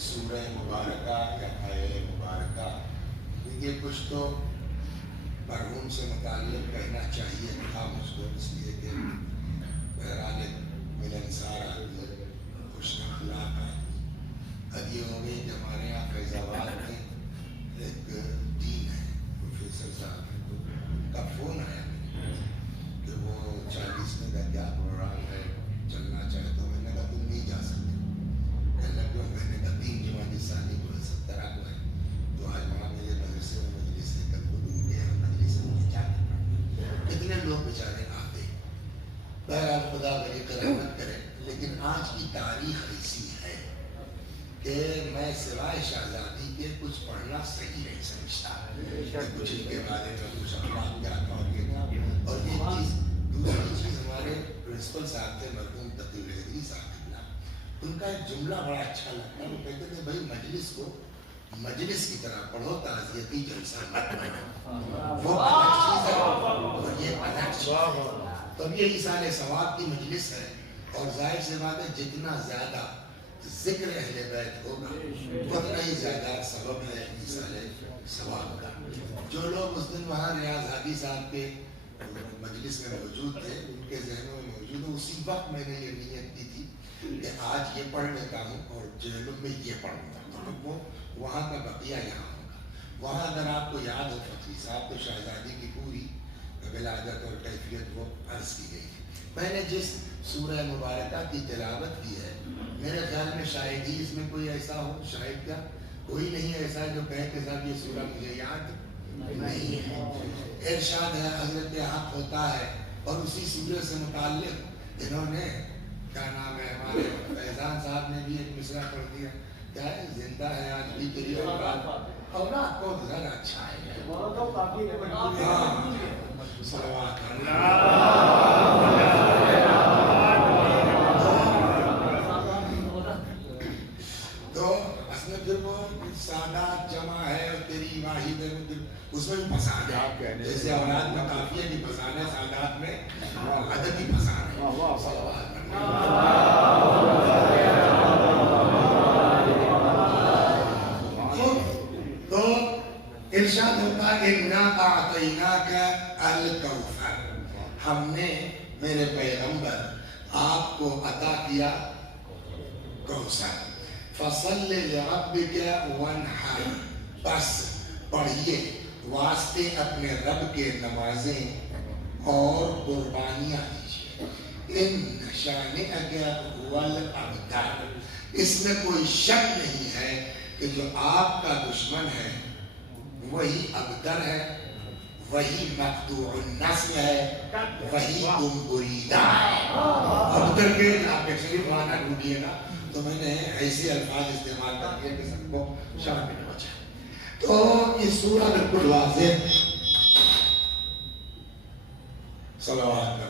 سورہ مبارکہ یا آیہ مبارکہ، یہ کچھ تو مرحوم سے متعلق کہنا چاہیے تھا مجھ کو، اس لیے کہ بہرحال ملنسار آدمی، خوش اخلاق آدمی، اب یہ ہو گئی کہ ہمارے یہاں فیض آباد میں ایک ڈین ہے، پروفیسر صاحب ہیں، تو ان کا فون آیا کہ وہ 40 میں درجہ پروگرام ہے، چلنا چاہے تو میں نے کہا تم نہیں جا سکتے، کہنے لگے میں نے کہا 3 جماعت ثانی کو ہے، 17 کو ہے، تو آج وہاں میرے مدرسے میں مجلس ہے، کل کو دوں گے مجلس میں جا کے پڑھتے، کتنے لوگ بیچارے آتے، بہرحال خدا بڑی کرامت کرے، لیکن آج کی تاریخ ایسی ہے کہ میں سوائے شہزادی کے کچھ پڑھنا صحیح نہیں سمجھتا، کچھ ان کے بارے میں کچھ اخلاق کیا تھا اور یہ تھا، اور یہ چیز دوسری چیز ہمارے پرنسپل صاحب تھے مرحوم تقی الحیدری صاحب، ان کا ایک جملہ بڑا اچھا لگتا ہے، وہ کہتے تھے بھائی مجلس کو مجلس کی طرح پڑھو، تعزیتی جلسہ مت بناؤ، وہ الگ چیز ہے اور یہ الگ چیز ہے، تو اب یہ ایصال ثواب کی مجلس ہے، اور ظاہر سی بات ہے جتنا زیادہ ذکر اہل بیت ہوگا اتنا ہی زیادہ سبب ہے ایصال ثواب کا۔ جو لوگ اس دن وہاں ریاض ہادی صاحب کے مجلس میں موجود تھے، ان کے ذہنوں میں موجود ہے، اسی وقت میں نے یہ نیت کی تھی کہ آج یہ پڑھ لیتا ہوں اور جہلم میں یہ پڑھوں گا، تو وہ وہاں کا بقیہ یہاں ہوگا۔ وہاں اگر آپ کو یاد ہو فقی صاحب تو شہزادی کی پوری ولادت اور کیفیت وہ عرض کی گئی تھی۔ میں نے جس سورہ مبارکہ کی تلاوت کی ہے، میرے خیال میں شاید ہی اس میں کوئی ایسا ہو، شاید کیا کوئی نہیں ایسا جو کہے کہ صاحب یہ سورہ مجھے یاد نہیں ہے۔ ارشاد ہے حضرت حق ہوتا ہے، اور اسی سورہ سے متعلق انہوں نے کیا نام ہے ہمارے فیضان صاحب نے بھی ایک مصرع پڑھ دیا، کیا ہے زندہ ہے آج بھی تیری اولاد، اولاد کو ذرا اچھا ہے، صلوات تو اس میں پھر وہ سادات جمع ہے اور تیری واحد ہے، اس میں بھی پسند ہے، جیسے اولاد میں قافیہ بھی پسند ہے، سادات میں عدد بھی پسند ہے، صلوات تو ارشاد ہوتا ہے اِنَّا أَعْطَيْنَاكَ الْكَوْثَرَ، ہم نے میرے پیغمبر آپ کو عطا کیا کوثر، فَصَلِّ لِرَبِّكَ وَانْحَرْ، بس پڑھیے واسطے اپنے رب کے نمازیں اور قربانیاں دیجیے، ان شانئک هو الابتر، اس میں کوئی شک نہیں ہے کہ جو آپ کا دشمن ہے وہی ابتر ہے، وہی مقطوع النسل ہے، وہی گم بریدہ ہے۔ ابتر کے آپ ایکچولی معنی ڈھونڈیے گا تو میں نے ایسے الفاظ استعمال کر کے کہ سب کو شامل ہو جائے۔ تو یہ سورہ بالکل واضح، صلوات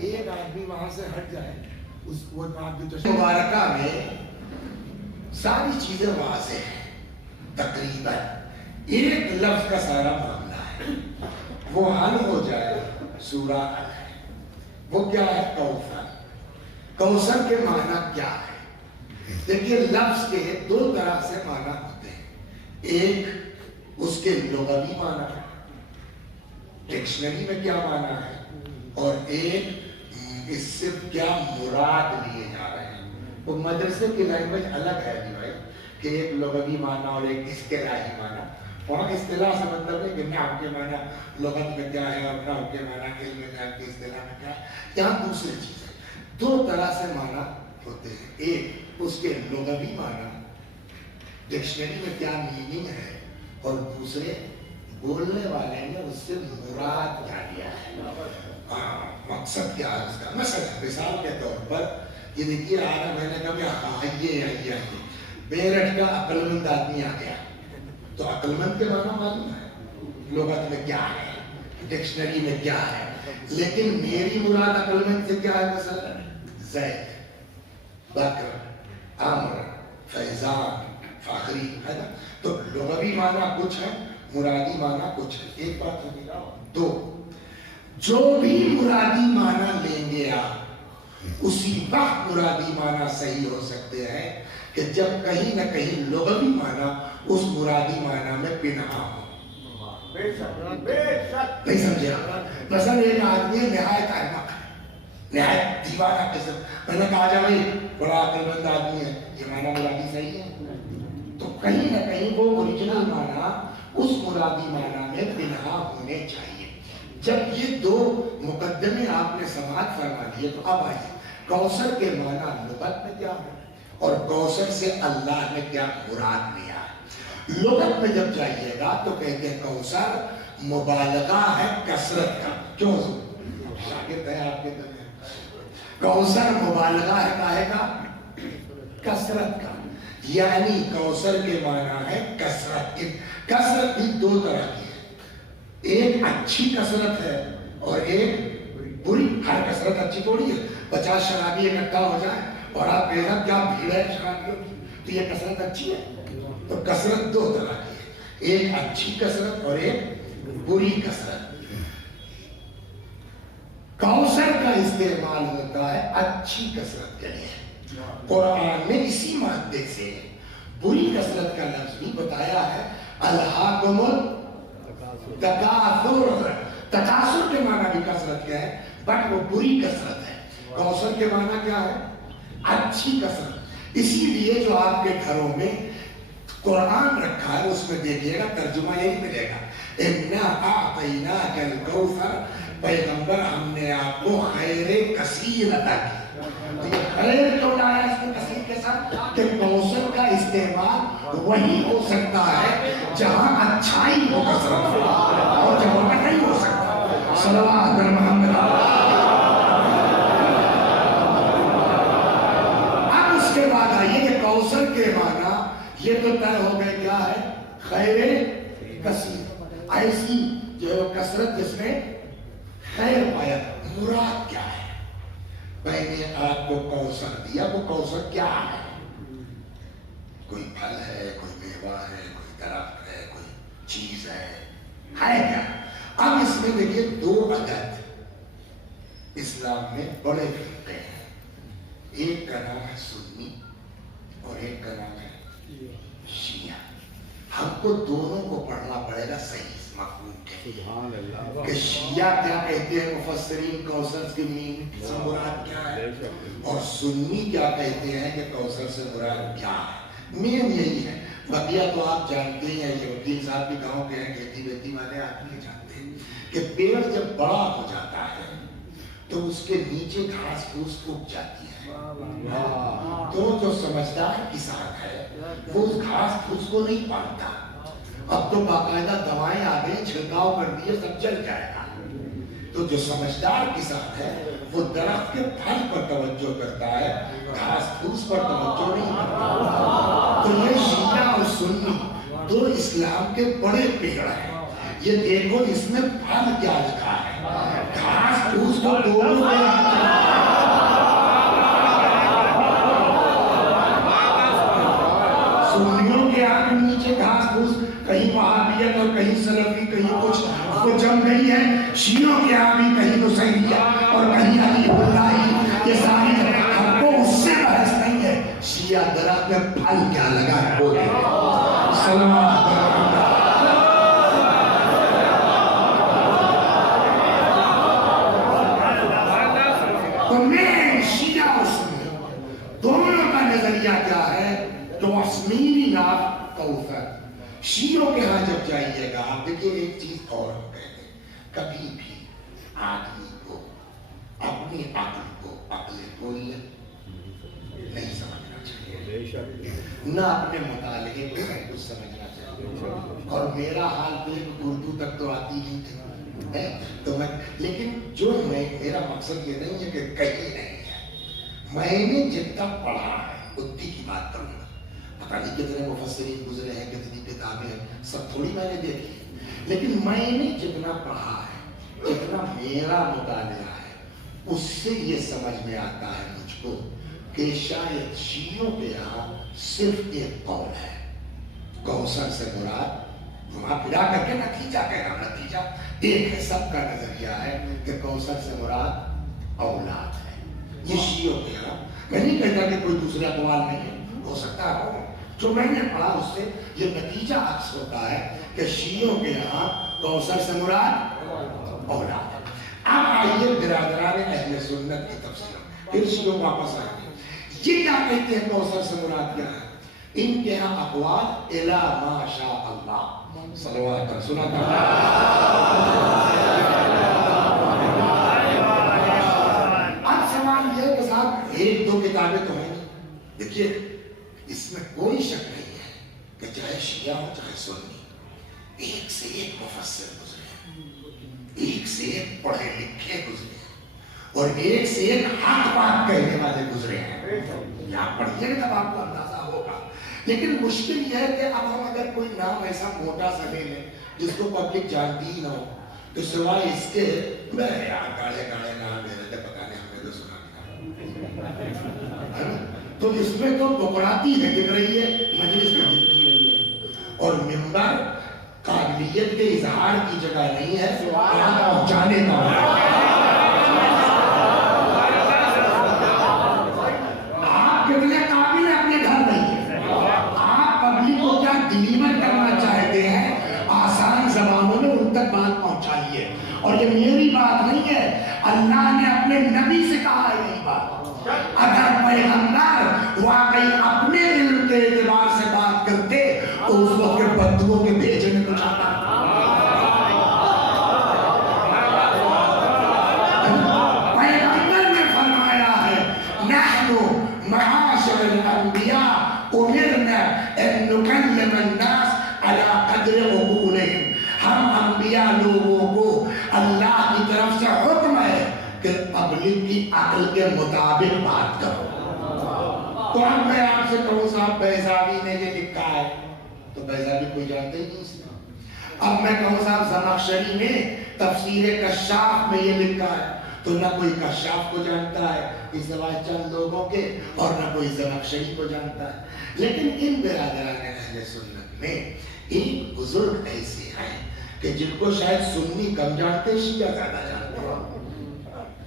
ایک آدمی وہاں سے ہٹ جائے، اس مبارکہ میں ساری چیزیں واضح ہیں، تقریباً ایک لفظ کا سارا معاملہ ہے، وہ حل ہو جائے سورہ حل ہے۔ وہ کیا ہے؟ کوثر۔ کوثر کے معنی کیا ہے؟ دیکھیے لفظ کے 2 طرح سے معنی ہوتے ہیں، ایک اس کے لغوی معنی ہے، ڈکشنری میں کیا معنی ہے، اور ایک اس سے کیا مراد لیے جا رہے ہیں۔ وہ مدرسے کی لینگویج الگ ہے جی بھائی، کہ ایک لغوی معنی اور ایک اصطلاحی معنی، وہاں اصطلاح سے مطلب ہے کہ نحو کے معنی لغت میں کیا ہے اور نحو کے معنی علم نحو کی اصطلاح میں کیا ہے، یہاں دوسری چیز ہے۔ 2 طرح سے معنی ہوتے ہیں، ایک اس کے لغوی معنی ڈکشنری میں کیا میننگ ہے، اور دوسرے بولنے والے نے اس سے مراد کیا لیا ہے، مقصد کیا ہے اس کا۔ مثلا مثال کے طور پر یہ دیکھیے آنا میں نے کہا آئیے بیرٹ کا عقل مند آدمی آ گیا، تو عقل مند کے معنی معلوم ہے، لغت میں کیا ہے، ڈکشنری میں کیا ہے، لیکن میری مراد عقل مند سے کیا ہے؟ مثلا زید، بکر، عمر، فیضان، فخری، ہے نا، تو لغوی معنی کچھ ہے، مرادی معنی کچھ ہے۔ ایک بات ہوگی، 2 جو بھی مرادی معنی لیں گے آپ اسی وقت مرادی معنی صحیح ہو سکتے ہیں کہ جب کہیں نہ کہیں لغوی معنی اس مرادی معنی میں پنہا ہو. نہیں سمجھے آپ؟ مثلا ایک آدمی نہایت احمق ہے, نہایت دیوانہ قسم. میں نے کہا جا بھائی بڑا عقل مند آدمی ہے, یہ معنی مرادی صحیح ہے؟ تو کہیں نہ کہیں وہ اوریجنل معنی اس مرادی معنی میں پنہا ہونے چاہیے. جب یہ دو مقدمے آپ نے سماعت فرما لیے تو اب آئیے کوثر کے معنی لغت میں کیا ہے اور کوثر سے اللہ نے کیا مراد لیا ہے. لغت میں جب جائیے گا تو کہتے ہیں کوثر مبالغہ ہے کثرت کا. کیوں شاگرد ہے آپ کے درمیان؟ کوثر مبالغہ ہے کاہے کا؟ کثرت کا. یعنی کوثر کے معنی ہے کثرت. کثرت بھی دو طرح کی ہے, ایک اچھی کثرت ہے اور ایک بری. ہر کثرت اچھی تھوڑی ہے. 50 شرابی اکٹھا ہو جائے اور آپ کہنا کیا بھیڑ ہے شرابیوں کی, تو یہ کثرت اچھی ہے؟ تو کثرت دو طرح کی ہے, ایک اچھی کثرت اور ایک بری کثرت. کوثر کا استعمال ہوتا ہے اچھی کثرت کے لیے. قرآن میں اسی مادے سے بری کثرت کا لفظ بھی بتایا ہے, الہاکم التکاثر. تکاثر کے معنی بھی کثرت کیا ہے, بٹ وہ بری کثرت ہے. کوثر کے معنی کیا ہے؟ اچھی کثرت. اسی لیے جو آپ کے گھروں میں قرآن رکھا ہے اس میں دیکھیے گا ترجمہ یہی ملے گا, اِنَّا أَعْطَيْنَاكَ الْكَوْثَرَ. پیغمبر ہم نے آپ کو خیر کثیر عطا کی. خیر کیوں لایا اس میں کثیر کے ساتھ؟ کہ کوثر کا استعمال وہی ہو سکتا ہے جہاں اچھائی ہو کثرت اور جہاں پر نہیں ہو سکتا. صلوات علی محمد. اب اس کے بعد آئیے کہ کوثر کے معنی یہ تو طے ہو گئے کیا ہے, خیر کثیر. ایسی جو کثرت جس میں خیر پایا. مراد کیا ہے؟ میں نے آپ کو کوثر دیا, وہ کوثر کیا ہے؟ کوئی پھل ہے, کوئی میوہ ہے, کوئی درخت ہے, کوئی چیز ہے کیا؟ اب اس میں دیکھیے دو عدد اسلام میں بڑے فرقے ہیں. ایک کا نام ہے سنی اور ایک کا نام ہے شیعہ. ہم کو دونوں کو پڑھنا پڑے گا صحیح مفہوم کے. کہ شیعہ کیا کہتے ہیں مفسرین کوثر کے میننگ سے مراد کیا ہے, اور سنی کیا کہتے ہیں کہ کوثر سے مراد کیا ہے. مین یہی ہے. بقیہ تو آپ جانتے ہیں, یہ وکیل صاحب بھی گاؤں کے ہیں, کھیتی بیتی والے آپ نہیں جانتے کہ پیڑ جب بڑا ہو جاتا ہے تو اس کے نیچے گھاس پھوس اگ جاتی ہے. تو جو سمجھدار کسان ہے وہ اس گھاس پھوس کو نہیں پالتا. اب تو باقاعدہ دوائیں آ گئی, چھڑکاؤ کر دیے, سب چل جائے گا. تو جو سمجھدار کسان ہے وہ درخت کے پھل پر توجہ کرتا ہے, گھاس پھوس پر توجہ نہیں کرتا. تو یہ شیعہ اور سنی دو اسلام کے بڑے پیڑ ہیں. یہ دیکھو اس میں پھل کیا لکھا ہے, گھاس پھوس کو دونوں سنیوں کے آنکھ نیچے گھاس پھوس, کہیں وہابیت اور کہیں سلفی, کہیں کچھ وہ جم گئی ہے. شیعوں کے آنکھ بھی کہیں تو صحیح اور کہیں علی اللہ. یہ ساری ہم کو اس سے بحث نہیں ہے. شیعہ درخت میں پھل کیا لگا ہے وہ سلام. تو میں شیعہ اور سنی دونوں کا نظریہ کیا ہے؟ تو اسمیری نام کوثر. شیعوں کے ہاں جب جائیے گا آپ دیکھیے ایک چیز اور کہتے ہیں, کبھی بھی آدمی کو اپنی عقل کو عقل کل نہیں سمجھنا چاہیے, نہ اپنے مطالعے کو سب کچھ سمجھنا چاہیے. اور میرا حال بھی اردو تک تو آتی نہیں تھی تو میں, لیکن جو میرا مقصد یہ نہیں ہے کہ کہیں نہیں ہے. میں نے جتنا پڑھا ہے اتنی کی بات کروں گا. پتہ نہیں کتنے مفسرین گزرے ہیں, کتنی کتابیں ہیں, سب تھوڑی میں نے دیکھی, لیکن میں نے جتنا پڑھا ہے, جتنا میرا مطالعہ ہے, اس سے یہ سمجھ میں آتا ہے مجھ کو کہ شاید شیعوں کے یہاں صرف ایک قول ہے, کوثر سے مراد وہاں پھرا کر کے نتیجہ کہنا, نتیجہ ایک ہے. سب کا نظریہ ہے کہ کوثر سے مراد اولاد ہے. یہ شیعوں کے یہاں، میں نہیں کہتا کہ کوئی دوسرے اقوال نہیں ہے، ہو سکتا ہے، جو میں نے پڑھا اس سے یہ نتیجہ عکس ہوتا ہے کہ شیعوں کے یہاں کوثر سے مراد اولاد ہے۔ اب آئیے برادران اہل سنت کی تفسیر، پھر شیعوں واپس آئیں گے۔ یہ کیا کہتے ہیں کوثر سے مراد کیا ہے؟ ان کے ہاں اقوال الا ما شاء اللہ، صلوات پر سنا تھا۔ اب سوال یہ کہ صاحب ایک دو کتابیں تو ہیں، دیکھیے اس میں کوئی شک نہیں ہے کہ چاہے شیعہ ہو چاہے سنی، ایک سے ایک مفسر گزرے، ایک سے ایک پڑھے لکھے گزرے، اور ایک سے ایک حق بات کہنے والے گزرے ہیں۔ یہاں پڑھیے گا تب آپ کو اندازہ ہوگا۔ لیکن مشکل یہ ہے کہ اب ہم اگر کوئی نام ایسا موٹا سا لے لیں جس کو پبلک جانتی ہی نہ ہو، تو سوائے اس کے میں یار گاڑے گاڑے نام لے رہے تھے، پتہ نہیں ہمیں تو سنا نہیں، تو اس میں تو بکراتی ہے دکھ رہی ہے، مجلس میں دکھ نہیں رہی ہے، اور منبر قابلیت کے اظہار کی جگہ نہیں ہے، پہنچانے کا۔ آپ کتنے قابل اپنے گھر نہیں، آپ پبلک کو کیا ڈلیور کرنا چاہتے ہیں آسان زبانوں میں ان تک بات پہنچائیے۔ اور یہ میری بات نہیں ہے، اللہ نے اپنے نبی سے کہا ہے یہی بات۔ اگر پیغمبر واقعی اپنے علم کے اعتبار سے بات کرتے تو اس وقت کے بدوؤں کے بھیجنے کو چاہتا۔ پیغمبر نے فرمایا ہے نحن معاشر الانبیاء امرنا ان نکلم الناس علی قدر عقولہم، ہم انبیاء لوگوں کو اللہ کی طرف سے حکم ہے کہ پبلک کی عقل کے مطابق بات کرو۔ تو اب میں آپ سے کہوں صاحب بیضاوی نے یہ لکھا ہے تو بیضاوی کوئی جانتے ہی نہیں اس میں۔ اب میں کہوں صاحب زمخشری نے تفسیر کشاف میں یہ لکھا ہے تو نہ کوئی کشاف کو جانتا ہے اس سوائے چند لوگوں کے، اور نہ کوئی زمخشری کو جانتا ہے۔ لیکن ان برادران اہل سنت میں ایک بزرگ ایسے ہیں کہ جن کو شاید سنی کم جانتے شیعہ زیادہ جانتے ہیں۔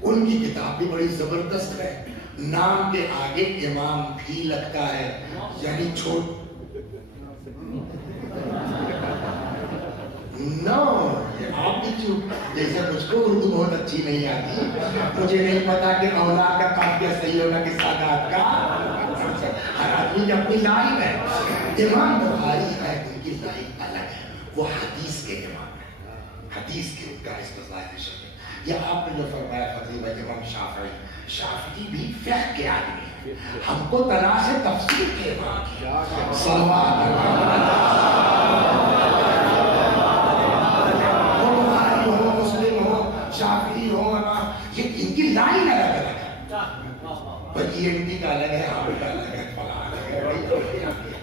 ان کی کتاب بھی بڑی زبردست ہے، نام کے آگے امام بھی لگتا ہے، یعنی چھوٹ نو آپ کی چوٹ، جیسے مجھ کو اردو بہت اچھی نہیں آتی، مجھے نہیں پتا کہ اولاد کا قافیہ صحیح ہوگا کہ سادات کا، ہر آدمی کی اپنی لائن ہے۔ امام بخاری ہے، ان کی لائن الگ ہے، وہ حدیث کے امام ہیں، حدیث کے ان کا اس پر ظاہر شکل ہے۔ یہ آپ نے جو فرمایا فقیہ امام شافعی، شافعی بھی فقہ کے آدمی ہیں، ہم کو تلاش ہے تفسیر کے امام کی، صلوات شافعی ہو، یہ ان کی لائن الگ الگ ہے، پر یہ ان کی کا الگ ہے، آپ کا الگ ہے، فلاں الگ ہے،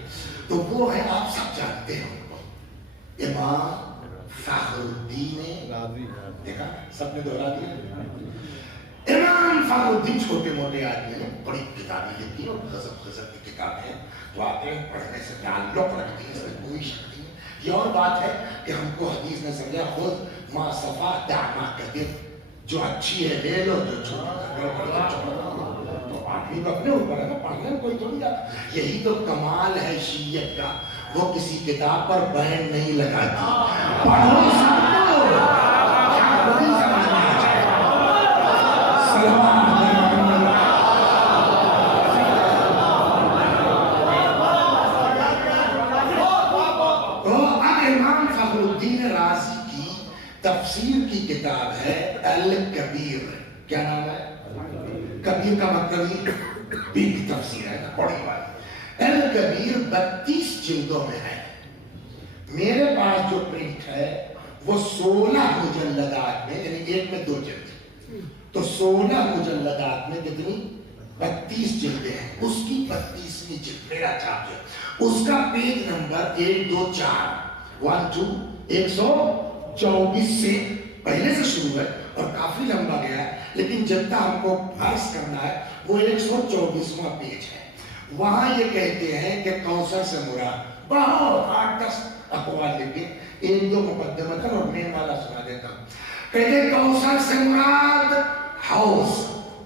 تو وہ ہے آپ سب جانتے ہیں ان کو، امام فخر الدین رازی، دیکھا سب نے دہرا دیا۔ امام فخر الدین چھوٹے موٹے آدمی ہیں، بڑی کتابیں لکھی اور غضب کی کتابیں ہیں، واقعی پڑھنے سے تعلق رکھتی ہیں، اس میں کوئی شک نہیں ہے۔ یہ اور بات ہے کہ ہم کو حدیث نے سمجھا خود ما صفا دعما کبیر، جو اچھی ہے لے لو، جو چھوٹی تو آدمی کو اپنے اوپر ہے نا، پڑھنے میں کوئی تھوڑی جاتا۔ یہی تو کمال ہے شیعت کا، وہ کسی کتاب پر بین نہیں لگاتی، پڑھو سب کو، کیا کوئی سمجھنا چاہے۔ سلام تفسیر کی کتاب ہے الکبیر، کیا نام ہے؟ کبیر کا مطلب بگ تفسیر ہے، بڑی والی۔ الکبیر 32 جلدوں میں ہے، میرے پاس جو پرنٹ ہے وہ 16 مجلدات میں، یعنی ایک میں 2 جلد، تو 16 مجلدات میں کتنی 32 جلدیں ہیں، اس کی 32ویں جلد میرا چاپ ہے، اس کا پیج نمبر 1 2 4 1 2 124 سے پہلے سے شروع ہے اور کافی لمبا گیا ہے، لیکن جتنا ہم کو عرض کرنا ہے وہ 124واں پیج ہے۔ وہاں یہ کہتے ہیں کہ کوثر سے مراد بہت 8-10 اقوال لکھے، 1-2 مقدمہ اور مین والا سنا دیتا ہوں۔ کہتے ہیں کوثر سے مراد حوض،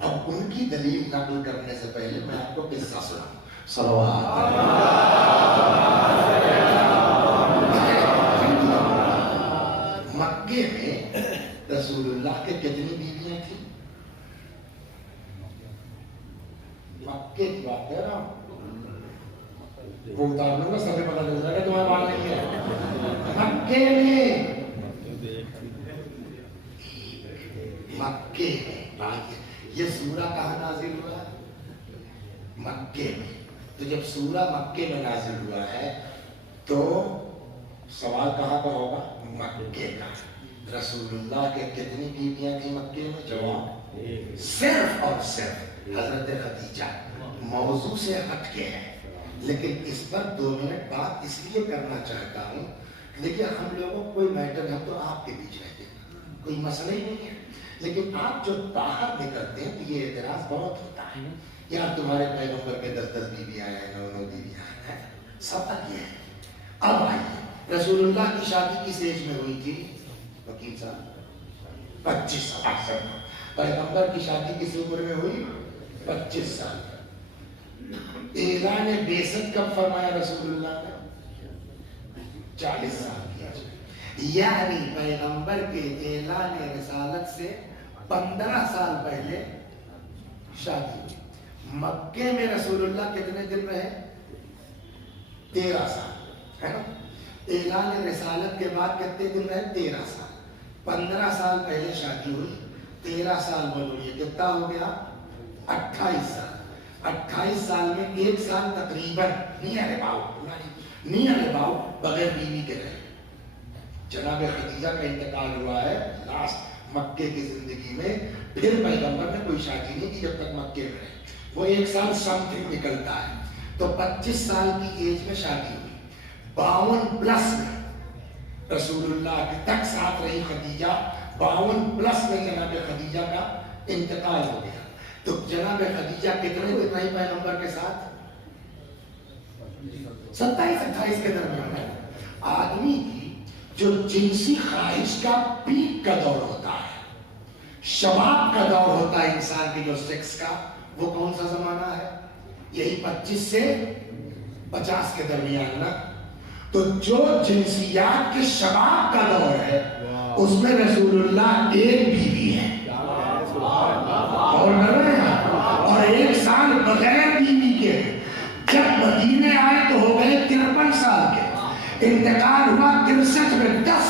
اب ان کی دلیل نقل کرنے سے پہلے میں آپ کو قصہ سناؤں. صلوات مکے میں رسول اللہ کے کتنی بیویاں تھیں؟ مکے کی بات کر رہا ہوں. وہ اتار لوں گا سب پتہ چل جائے گا تمہارے بات نہیں ہے. مکے میں یہ سورہ کہاں نازل ہوا؟ مکے میں. تو جب سورہ مکے میں نازل ہوا ہے تو سوال کہاں کا ہوگا؟ مکے کا. رسول اللہ کے کتنی بیویاں تھیں مکے میں؟ جواب صرف اور صرف حضرت خدیجہ. موضوع سے ہٹ کے ہے لیکن اس پر 2 منٹ بات اس لیے کرنا چاہتا ہوں. دیکھیے ہم لوگوں کو کوئی میٹر ہے تو آپ کے بیچ رہتے ہیں, کوئی مسئلہ ہی نہیں ہے. لیکن آپ جو باہر نکلتے ہیں تو یہ اعتراض بہت ہوتا ہے, یار تمہارے پیغمبر کے 10 بیویاں ہیں, 9 بیویاں ہیں. سبق یہ ہے. اب آئیے, رسول اللہ کی شادی کس ایج میں ہوئی تھی؟ وکیل صاحب 25 سال. پیغمبر کی شادی کس عمر میں ہوئی؟ 25 سال. اعلان بعثت کب فرمایا رسول اللہ نے؟ 40 سال کیا. یعنی پیغمبر کے اعلان رسالت سے 15 سال پہلے شادی ہوئی. مکے میں رسول اللہ کتنے دن رہے؟ 13 سال ہے نا. اعلان رسالت کے بعد کتنے دن رہے؟ 13 سال. 15 سال پہلے شادی ہوئی, 13 سال بولو یہ کتنا ہو گیا؟ 28 سال. 28 سال میں 1 سال تقریباً نیئر اباؤٹ بغیر بیوی کے رہے. جناب خدیجہ کا انتقال ہوا ہے لاسٹ مکے کی زندگی میں. پھر پیغمبر نے کوئی شادی نہیں کی جب تک مکے میں رہے. وہ 1 سال سم تھنگ نکلتا ہے. تو 25 سال کی ایج میں شادی ہوئی. 52 پلس میں رسول اللہ تک ساتھ رہی خدیجہ. 52 پلس میں جناب خدیجہ کا انتقال ہو گیا. تو جناب خدیجہ کتنے دن رہی پیغمبر کے ساتھ؟ 27-28 کے درمیان ہے. آدمی کی جو جنسی خواہش کا پیک کا دور ہوتا ہے, شباب کا دور ہوتا ہے انسان کی جو سیکس کا, وہ کون سا زمانہ ہے؟ یہی 25 سے 50 کے درمیان نا. تو جو جنسیات کے شباب کا دور ہے اس میں رسول اللہ 1 بیوی ہے اور 1 سال بغیر بیوی کے. جب مدینے آئے تو ہو گئے 53 سال کے. انتقال ہوا 63 میں. 10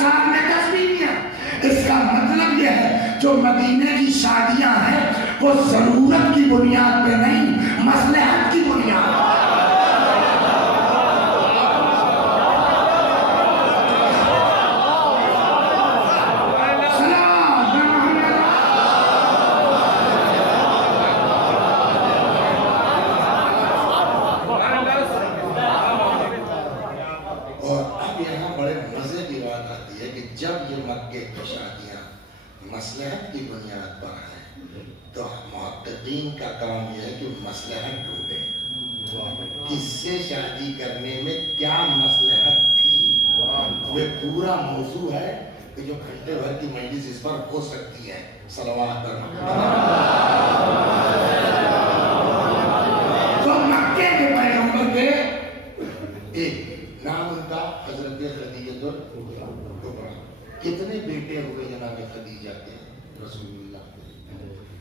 سال میں 10 بیویاں. اس کا مطلب یہ ہے جو مدینے کی شادیاں ہیں وہ ضرورت کی بنیاد پہ نہیں, مصلحت کی بنیاد پہ. مصلحت کی بنیاد پر ہے تو محققین کا کام یہ ہے کہ مصلحت ڈھونڈے. کس سے شادی کرنے میں کیا مصلحت تھی, وہ پورا موضوع ہے کہ جو گھنٹے بھر کی مجلس اس پر ہو سکتی ہے. صلوات پر تو مکے کے پیغمبر کے ایک نام ان کا حضرت خدیجہ الکبریٰ. کتنے بیٹے ہوئے جناب خدیجہ کے رسول اللہ کے؟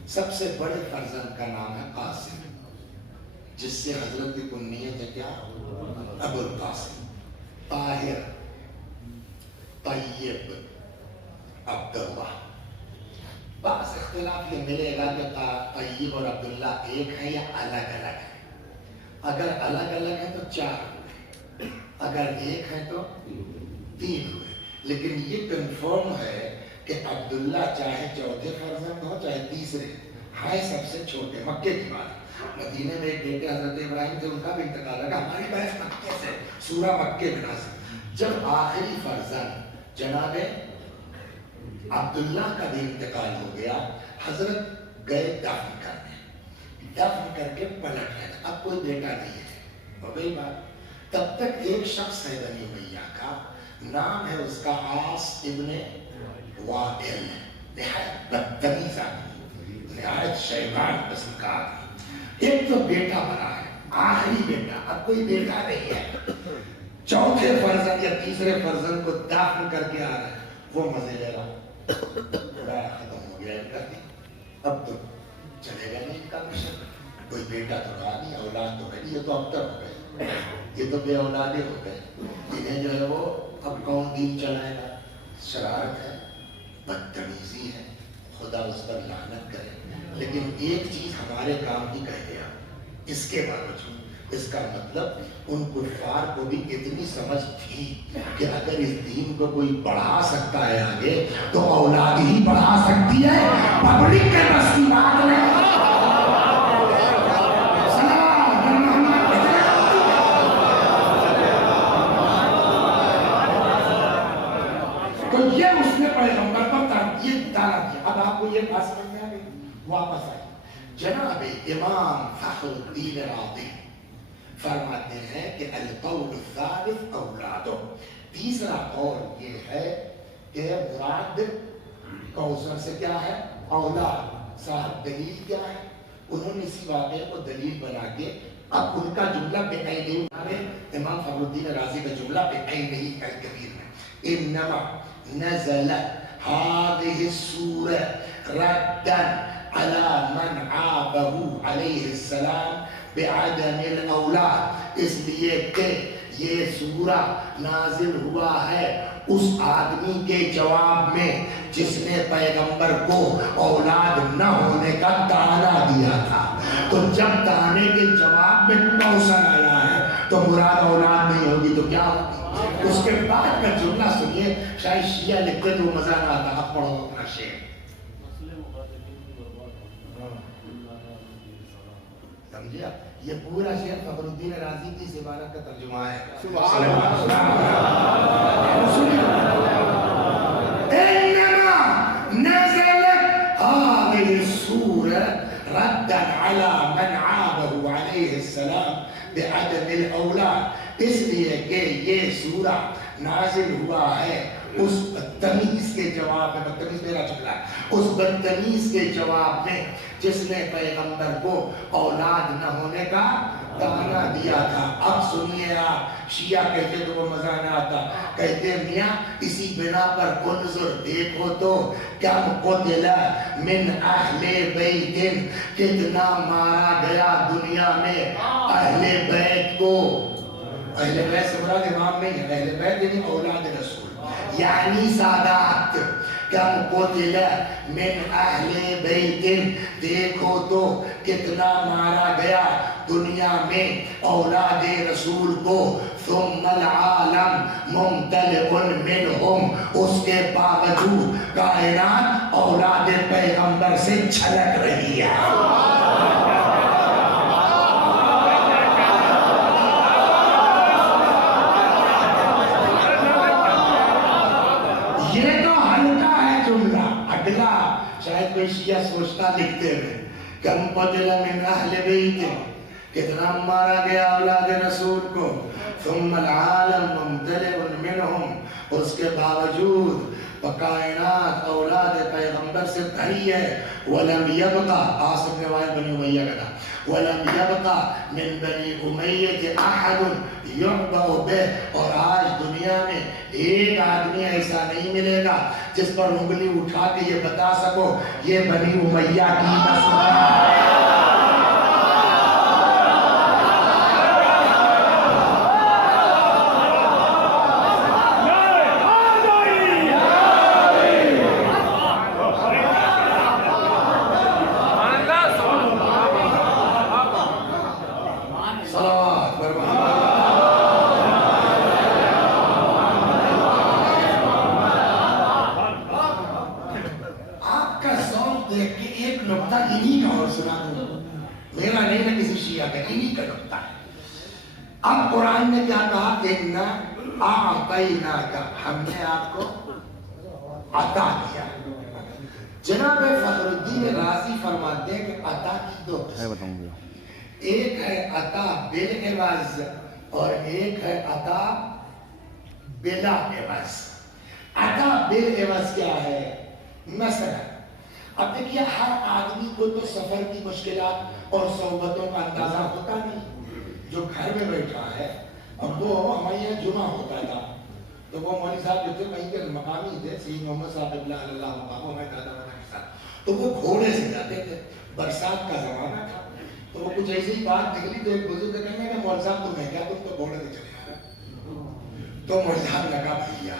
سب سے بڑے فرزند کا نام ہے قاسم, جس سے حضرت کی کنیت ہے کیا؟ ابو القاسم. طاہر, طیب, عبداللہ. بعض اختلاف یہ ملے گا کہ طیب اور عبداللہ ایک ہیں یا الگ الگ ہیں. اگر الگ الگ ہیں تو 4 ہوئے, اگر ایک ہیں تو 3 ہوئے. لیکن یہ کنفرم ہے کہ عبداللہ چاہے چوتھے فرزند ہو چاہے تیسرے, ہے سب سے چھوٹے. مکے کی بات. مدینے میں ایک بیٹے حضرت ابراہیم سے ان کا بھی انتقال ہے. ہماری بحث مکے سے, سورہ مکے میں نازل. جب آخری فرزند جناب عبداللہ کا بھی انتقال ہو گیا, حضرت گئے دفن کرنے. دفن کر کے پلٹ رہے, اب کوئی بیٹا نہیں ہے. ہو گئی بات. تب تک ایک شخص ہے بنی امیہ کا, نام ہے اس کا عاص ابن وائل. نہایت بدتمیز آدمی, نہایت شیطان قسم کا آدمی. ایک تو بیٹا بنا ہے، آخری بیٹا، اب کوئی بیٹا نہیں ہے، چوتھے فرزند یا تیسرے فرزند کو دفن کر کے آ رہا ہے، وہ مزے لے رہا. ختم ہو گیا ان کا دن، اب تو چلے گا نہیں ان کا مشن. کوئی بیٹا تو رہا نہیں، اولاد تو ہے نہیں، یہ تو اب تک ہو گئے، یہ تو بے اولادے ہو گئے. انہیں جو ہے وہ اب کون دین چلائے گا؟ شرارت ہے، بدتمیزی ہے، خدا اس پر لعنت کرے. لیکن ایک چیز ہمارے کام کی کہہ گیا، اس کے باوجود اس کا مطلب ان کفار کو بھی اتنی سمجھ تھی کہ اگر اس دین کو کوئی بڑھا سکتا ہے آگے تو اولاد ہی بڑھا سکتی ہے، پبلک کے بس کی بات نہیں. تو یہ اس نے پیغمبر پر تنقید ڈالا تھا. اب آپ کو یہ بات سمجھ میں آ گئی؟ واپس آئے. جناب امام فخر الدین رازی فرماتے ہیں کہ القول الثالث اولادو، تیسرا قول یہ ہے کہ مراد کوثر سے کیا ہے؟ اولاد. صاحب دلیل کیا ہے؟ انہوں نے اسی واقعے کو دلیل بنا کے اب ان کا جملہ بے عین امام فخر الدین رازی کا جملہ بے عین ہی الکبیر میں انما نزل هذه السورة ردا على من عابه علیہ السلام بعدم الاولاد، اس لیے کہ یہ سورہ نازل ہوا ہے اس آدمی کے جواب میں جس نے پیغمبر کو اولاد نہ ہونے کا طعنہ دیا تھا. تو جب طعنے کے جواب میں کوثر آیا ہے تو مراد اولاد نہیں ہوگی تو کیا ہوگی؟ اس کے بعد کا جملہ سنیے، شاید شیعہ لکھتے تو مزہ نہ آتا. آپ پڑھو اپنا شعر. سمجھیا؟ یہ پورا شعر فخر الدین رازی کی اس عبارت کا ترجمہ ہے. سبحان اللہ. انما نزلت هذه السورة ردا على من عابه علیہ السلام بعدم الاولاد، اس لیے کہ یہ سورہ نازل ہوا ہے اس بدتمیز کے جواب میں. بدتمیز میرا جملہ ہے. اس بدتمیز کے جواب میں جس نے پیغمبر کو اولاد نہ ہونے کا طعنہ دیا تھا. اب سنیے آپ، شیعہ کہتے تو وہ مزہ نہ آتا، کہتے میاں اسی بنا پر انظر دیکھو تو کم قتل من اہل بیت، کتنا مارا گیا دنیا میں اہل بیت کو. اہل بیت سے مراد امام نہیں ہے، اہل بیت یعنی اولاد رسول یعنی سادات. کم قتل من اہل بیت، دیکھو تو کتنا مارا گیا دنیا میں اولاد رسول کو. ثم العالم ممتلئ منہم، اس کے باوجود کائنات اولاد پیغمبر سے چھلک رہی ہے. شاید کوئی شیعہ سوچتا لکھتے ہوئے کم قتل من اہل بیت، کتنا مارا گیا اولاد رسول کو. ثم العالم ممتلئ منہم، اس کے باوجود کائنات اولاد پیغمبر سے بھری ہے. ولم یبقى، عاصم روایت بنی امیہ کا تھا، ولم یبقى من بنی امیہ احد یعبأ بہ، اور آج دنیا میں ایک آدمی ایسا نہیں ملے گا جس پر انگلی اٹھا کے یہ بتا سکو یہ بنی امیہ کی نسل ہے. اب قرآن نے کیا کہا؟ اِنَّا أَعْطَيْنَاكَ، ہم نے آپ کو عطا کیا. جناب فخر الدین رازی فرماتے ہیں کہ عطا کی دو قسم، ایک ہے عطا بالعوض اور ایک ہے عطا بلا عوض. عطا بالعوض کیا ہے؟ مثلا اب دیکھیے ہر آدمی کو تو سفر کی مشکلات اور صحبتوں کا اندازہ ہوتا نہیں. جو گھر میں بیٹھا ہے، اب وہ ہمارے یہاں جمعہ ہوتا تھا تو وہ مولوی صاحب جو تھے وہیں کے مقامی تھے، سید محمد صاحب اللہ مقام ہمارے دادا والا کے ساتھ، تو وہ گھوڑے سے جاتے تھے. برسات کا زمانہ تھا تو وہ کچھ ایسی ہی بات نکلی تو ایک بزرگ کہنے کہ مولوی صاحب تمہیں کیا، تم تو گھوڑے سے چلے آ رہے. تو مولوی صاحب نے کہا بھیا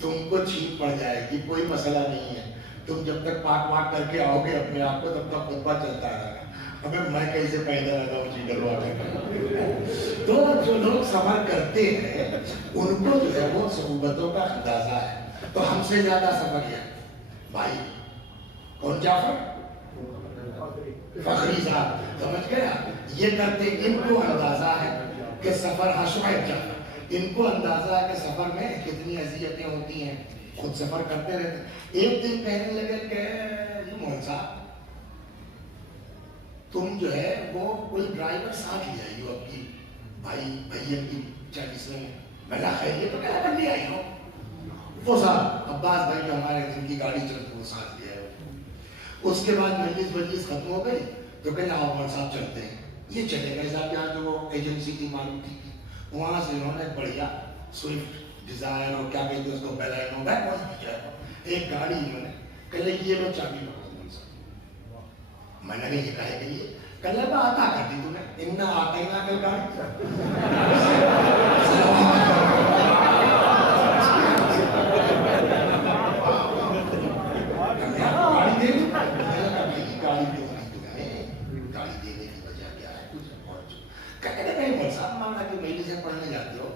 تم کو چھینک پڑ جائے گی، کوئی مسئلہ نہیں ہے، تم جب تک پاک واک کر کے آؤ گے اپنے آپ کو تب تک خطبہ چلتا رہے گا. ابھی میں کیسے پیدا رہتا ہوں چیز کروا کے. تو جو لوگ سفر کرتے ہیں ان کو جو ہے وہ صحبتوں کا اندازہ ہے. تو ہم سے زیادہ سفر ہے بھائی کون؟ جعفر فخری صاحب، سمجھ گیا؟ یہ کرتے، ان کو اندازہ ہے کہ سفر، شعیب جعفر، ان کو اندازہ ہے کہ سفر میں کتنی اذیتیں ہوتی ہیں، خود سفر کرتے رہتے. ایک دن کہنے لگے کہ موہن صاحب تم جو ہے وہ کوئی ڈرائیور ساتھ لے آئی ہو اب کی بھائی بھیا کی 40 میں. میں نے خیر یہ تو کیا کر لے آئی ہو؟ وہ صاحب عباس بھائی جو ہمارے دن کی گاڑی چلتی وہ ساتھ لے آئے. اس کے بعد مجلس ختم ہو گئی تو کہنا آؤ موہن صاحب چلتے ہیں. یہ چلے گئے صاحب یہاں جو وہ ایجنسی تھی معلوم تھی، وہاں سے انہوں نے بڑھیا سوئفٹ ڈیزائر اور کیا کہتے ہیں اس کو بیلینو ایک گاڑی انہوں نے کہہ لے یہ لو چابی لو. میں نے یہ کہا کہ یہ کل میں آتا کرتی تمہیں اتنا آتا ہی نہ کر گاڑی دے دوں. گاڑی دینے کی وجہ کیا ہے؟ کچھ کہتے نہیں بول صاحب مانا کہ میری سے پڑھنے جاتے ہو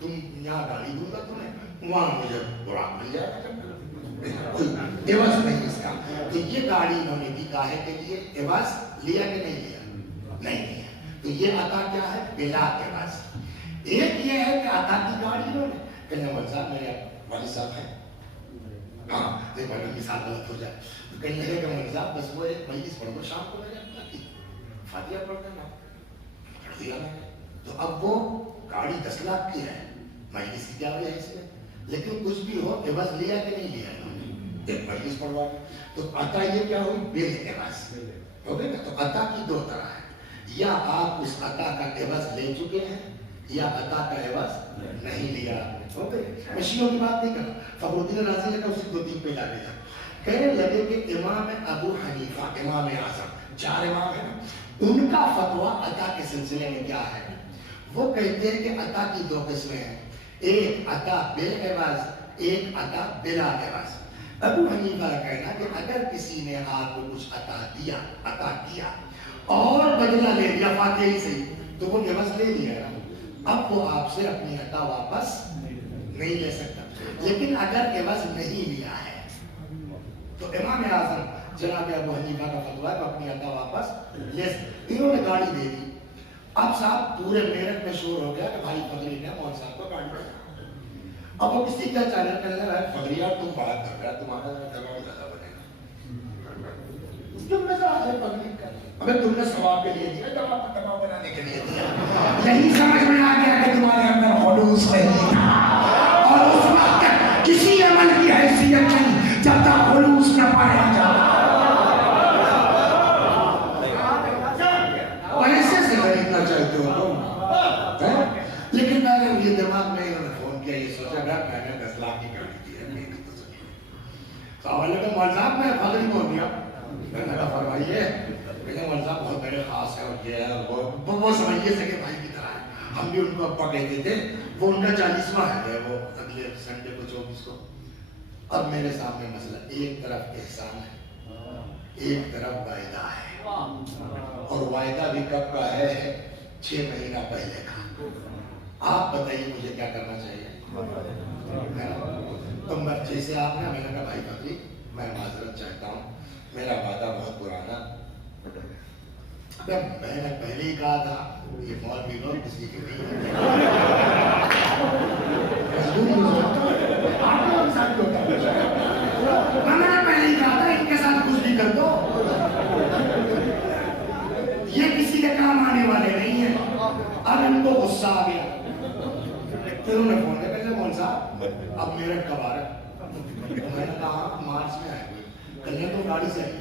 تم، یہاں گاڑی دوں گا تمہیں، وہاں مجھے براق مل جائے گا. کوئی عوض نہیں اس کا. تو یہ گاڑی انہوں نے دی کاہے کے لیے؟ عوض لیا کہ نہیں لیا؟ نہیں لیا. تو یہ عطا کیا ہے؟ بلا عوض. ایک یہ ہے کہ عطا کی گاڑی انہوں نے کہنے والد صاحب میرے والد صاحب ہیں، ہاں دیکھ بھائی کی ساتھ غلط ہو جائے تو کہیں لگے کہ والد صاحب بس وہ ایک مجلس پڑھ دو شام کو میرے اپنا کی فاتحہ پڑھ دینا. پڑھ دیا میں نے. تو اب وہ گاڑی 10 لاکھ کی ہے، مجلس کی کیا وجہ ہے اس میں؟ لیکن کچھ بھی ہو عوض لیا کہ نہیں لیا انہوں نے؟ ایک مجلس پڑھوا. تو عطا یہ کیا ہوئی؟ بے عوض ہو گئی نا. تو عطا کی 2 طرح ہے، یا آپ اس عطا کا عوض لے چکے ہیں یا عطا کا عوض نہیں لیا. ہو گئی. میں شیعوں کی بات نہیں کر رہا. فخر الدین رازی نے کہا اسے 2-3 پہ ڈالے جا. کہنے لگے کہ امام ابو حنیفہ امام اعظم 4 امام ہیں نا، ان کا فتویٰ عطا کے سلسلے میں کیا ہے؟ وہ کہتے ہیں کہ عطا کی 2 قسمیں ہیں، ایک عطا بالعوض، ایک عطا بلا عوض. ابو حنیفہ کا کہنا کہ اگر کسی نے آپ کو کچھ عطا کیا اور بدلہ لے لیا فاتحہ ہی سے تو وہ عوض لے لیا نا. اب وہ آپ سے اپنی عطا واپس نہیں لے سکتا. لیکن اگر عوض نہیں لیا ہے تو امام اعظم جناب ابو حنیفہ کا فتویٰ ہے اپنی عطا واپس لے سکتے. انہوں نے گاڑی دے دی. اب صاحب پورے میرٹھ میں شور ہو گیا کہ بھائی فضلی نے موہن صاحب کو گاڑی دیا. اب وہ کسی کا چینل کرنے لگا فضلی یار تم بات کر رہا تمہارا دباؤ زیادہ بنے گا. تم نے کہا ہے فضلی ہمیں تم نے ثواب کے لیے دیا، دباؤ بنانے کے لیے دیا. یہی سمجھ میں آ گیا کہ تمہارے اندر خلوص نہیں تھا اور اس وقت کسی عمل کی حیثیت نہیں جب تک خلوص نہ پایا جائے. اور ایسے سے خریدنا چاہتے ہو تم. لیکن میں نے یہ دماغ میں انہوں نے فون کیا، یہ سوچا گا میں نے 10 لاکھ کی گاڑی دی ہے میری تو سکے. سوال لگا مولانا صاحب میں فضل کو دیا. میں نے کہا فرمائیے. کہ مولانا صاحب بہت بڑے خاص ہے اور یہ ہے وہ سمجھیے سکے بھائی کی طرح ہے. ہم بھی ان کو ابا کہتے تھے. وہ ان کا 40واں ہے وہ اگلے سنڈے کو 24 کو. اب میرے سامنے مسئلہ ایک طرف احسان ہے ایک طرف وعدہ ہے. اور وعدہ بھی کب کا ہے؟ 6 مہینہ پہلے کا. آپ بتائیے مجھے کیا کرنا چاہیے؟ تو جیسے آپ نے میں نے کہا بھائی فضلی میں معذرت چاہتا ہوں، میرا وعدہ بہت پرانا. میں نے پہلے ہی کہا تھا یہ مولوی لوگ کسی کے نہیں میں نے پہلے ہی کہا تھا ان کے ساتھ کچھ بھی کر دو، یہ کسی کے کام آنے والے نہیں ہیں. اب ان کو غصہ آ گیا. پھر انہوں نے فون کیا کہ مولانا صاحب اب میرٹھ کب آ رہا ہے؟ میں نے کہا مارچ میں آئے گے. کل تو گاڑی سے آئی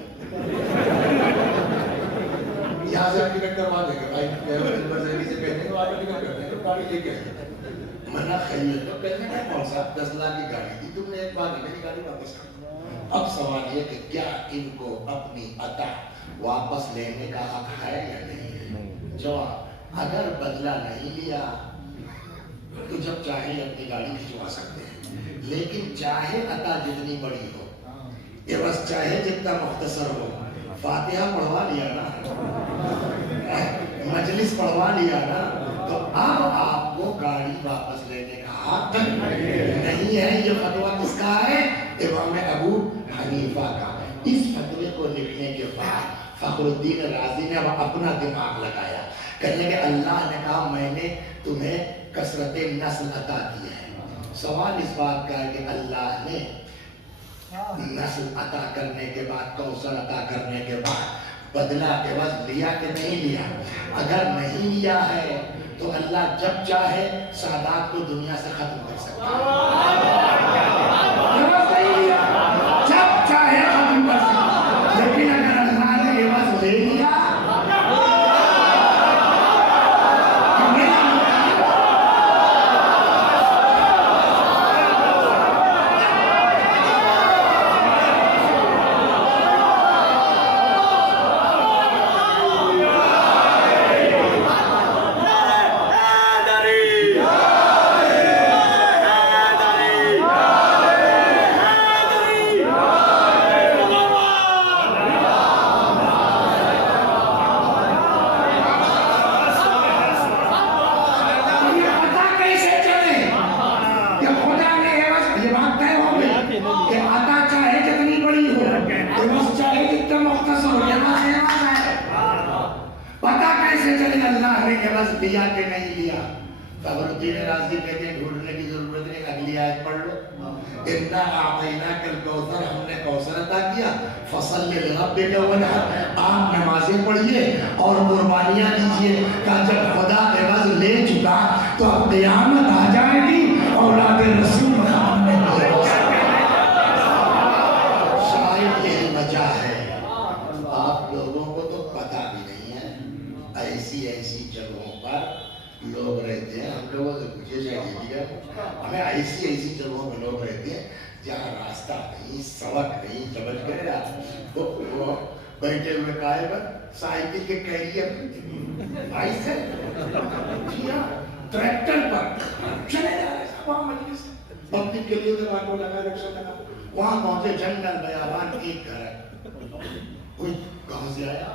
یہاں سے ٹکٹ کروا دیں گے بھائی سے کہتے ہیں آپ ٹکٹ کرتے ہیں تو گاڑی لے کے آئے منع خیریت تو کہنے کا کون صاحب 10 لاکھ کی گاڑی تھی تم نے ایک بار میری گاڑی واپس کر دی. اب سوال یہ کہ کیا ان کو اپنی عطا واپس لینے کا حق ہے یا نہیں ہے؟ جواب اگر بدلہ نہیں لیا تو جب چاہے اپنی گاڑی کھنچوا سکتے ہیں, لیکن چاہے عطا جتنی بڑی ہو یہ بس چاہے جتنا مختصر ہو, فاتحہ پڑھوا لیا نا, مجلس پڑھوا لیا نا, تو اب آپ کو گاڑی واپس لینے کا حق نہیں ہے. یہ فتویٰ کس کا ہے؟ امام ابو حنیفہ کا. اس فتوے کو لکھنے کے بعد فخر الدین رازی نے اپنا دماغ لگایا, کہنے کہ اللہ نے کہا میں نے تمہیں کثرت نسل عطا کی ہے. سوال اس بات کا ہے کہ اللہ نے نسل عطا کرنے کے بعد, کوثر عطا کرنے کے بعد بدلہ عوض لیا کہ نہیں لیا؟ اگر نہیں لیا ہے تو اللہ جب چاہے سادات کو دنیا سے ختم کر سکتا ہے. جب چاہے ختم کر سکتا ہے, لیکن اگر اللہ نے عوض لے لیا لیا کہ نہیں لیا؟ فخر الدین رازی کہتے ہیں ڈھونڈنے کی ضرورت نہیں, اگلی آیت پڑھ لو. انا اعطیناک الکوثر, ہم نے کوثر عطا کیا, فصل لربک وانحر, آپ نمازیں پڑھیے اور قربانیاں دیجیے. کہ جب خدا عوض لے چکا تو اب قیامت آ جائے گی, اولاد رسول شاید یہی وجہ ہے. آپ لوگوں کو تو پتہ بھی نہیں ہے, ایسی جگہوں پر لوگ رہتے ہیں. ہم لوگوں سے پوچھے چاہیے, ہمیں ایسی جگہوں میں لوگ رہتے ہیں جہاں راستہ نہیں, سڑک نہیں, سمجھ گئے آپ, وہ بیٹھے ہوئے کائے پر سائیکل کے کیریئر ایسے ٹریکٹر پر چلے جا رہے ہیں وہاں مجلس پبلک کے لیے وہاں کو لگا رکشا لگا. وہاں پہنچے جنگل بیابان, ایک گھر ہے, کوئی کہاں سے آیا,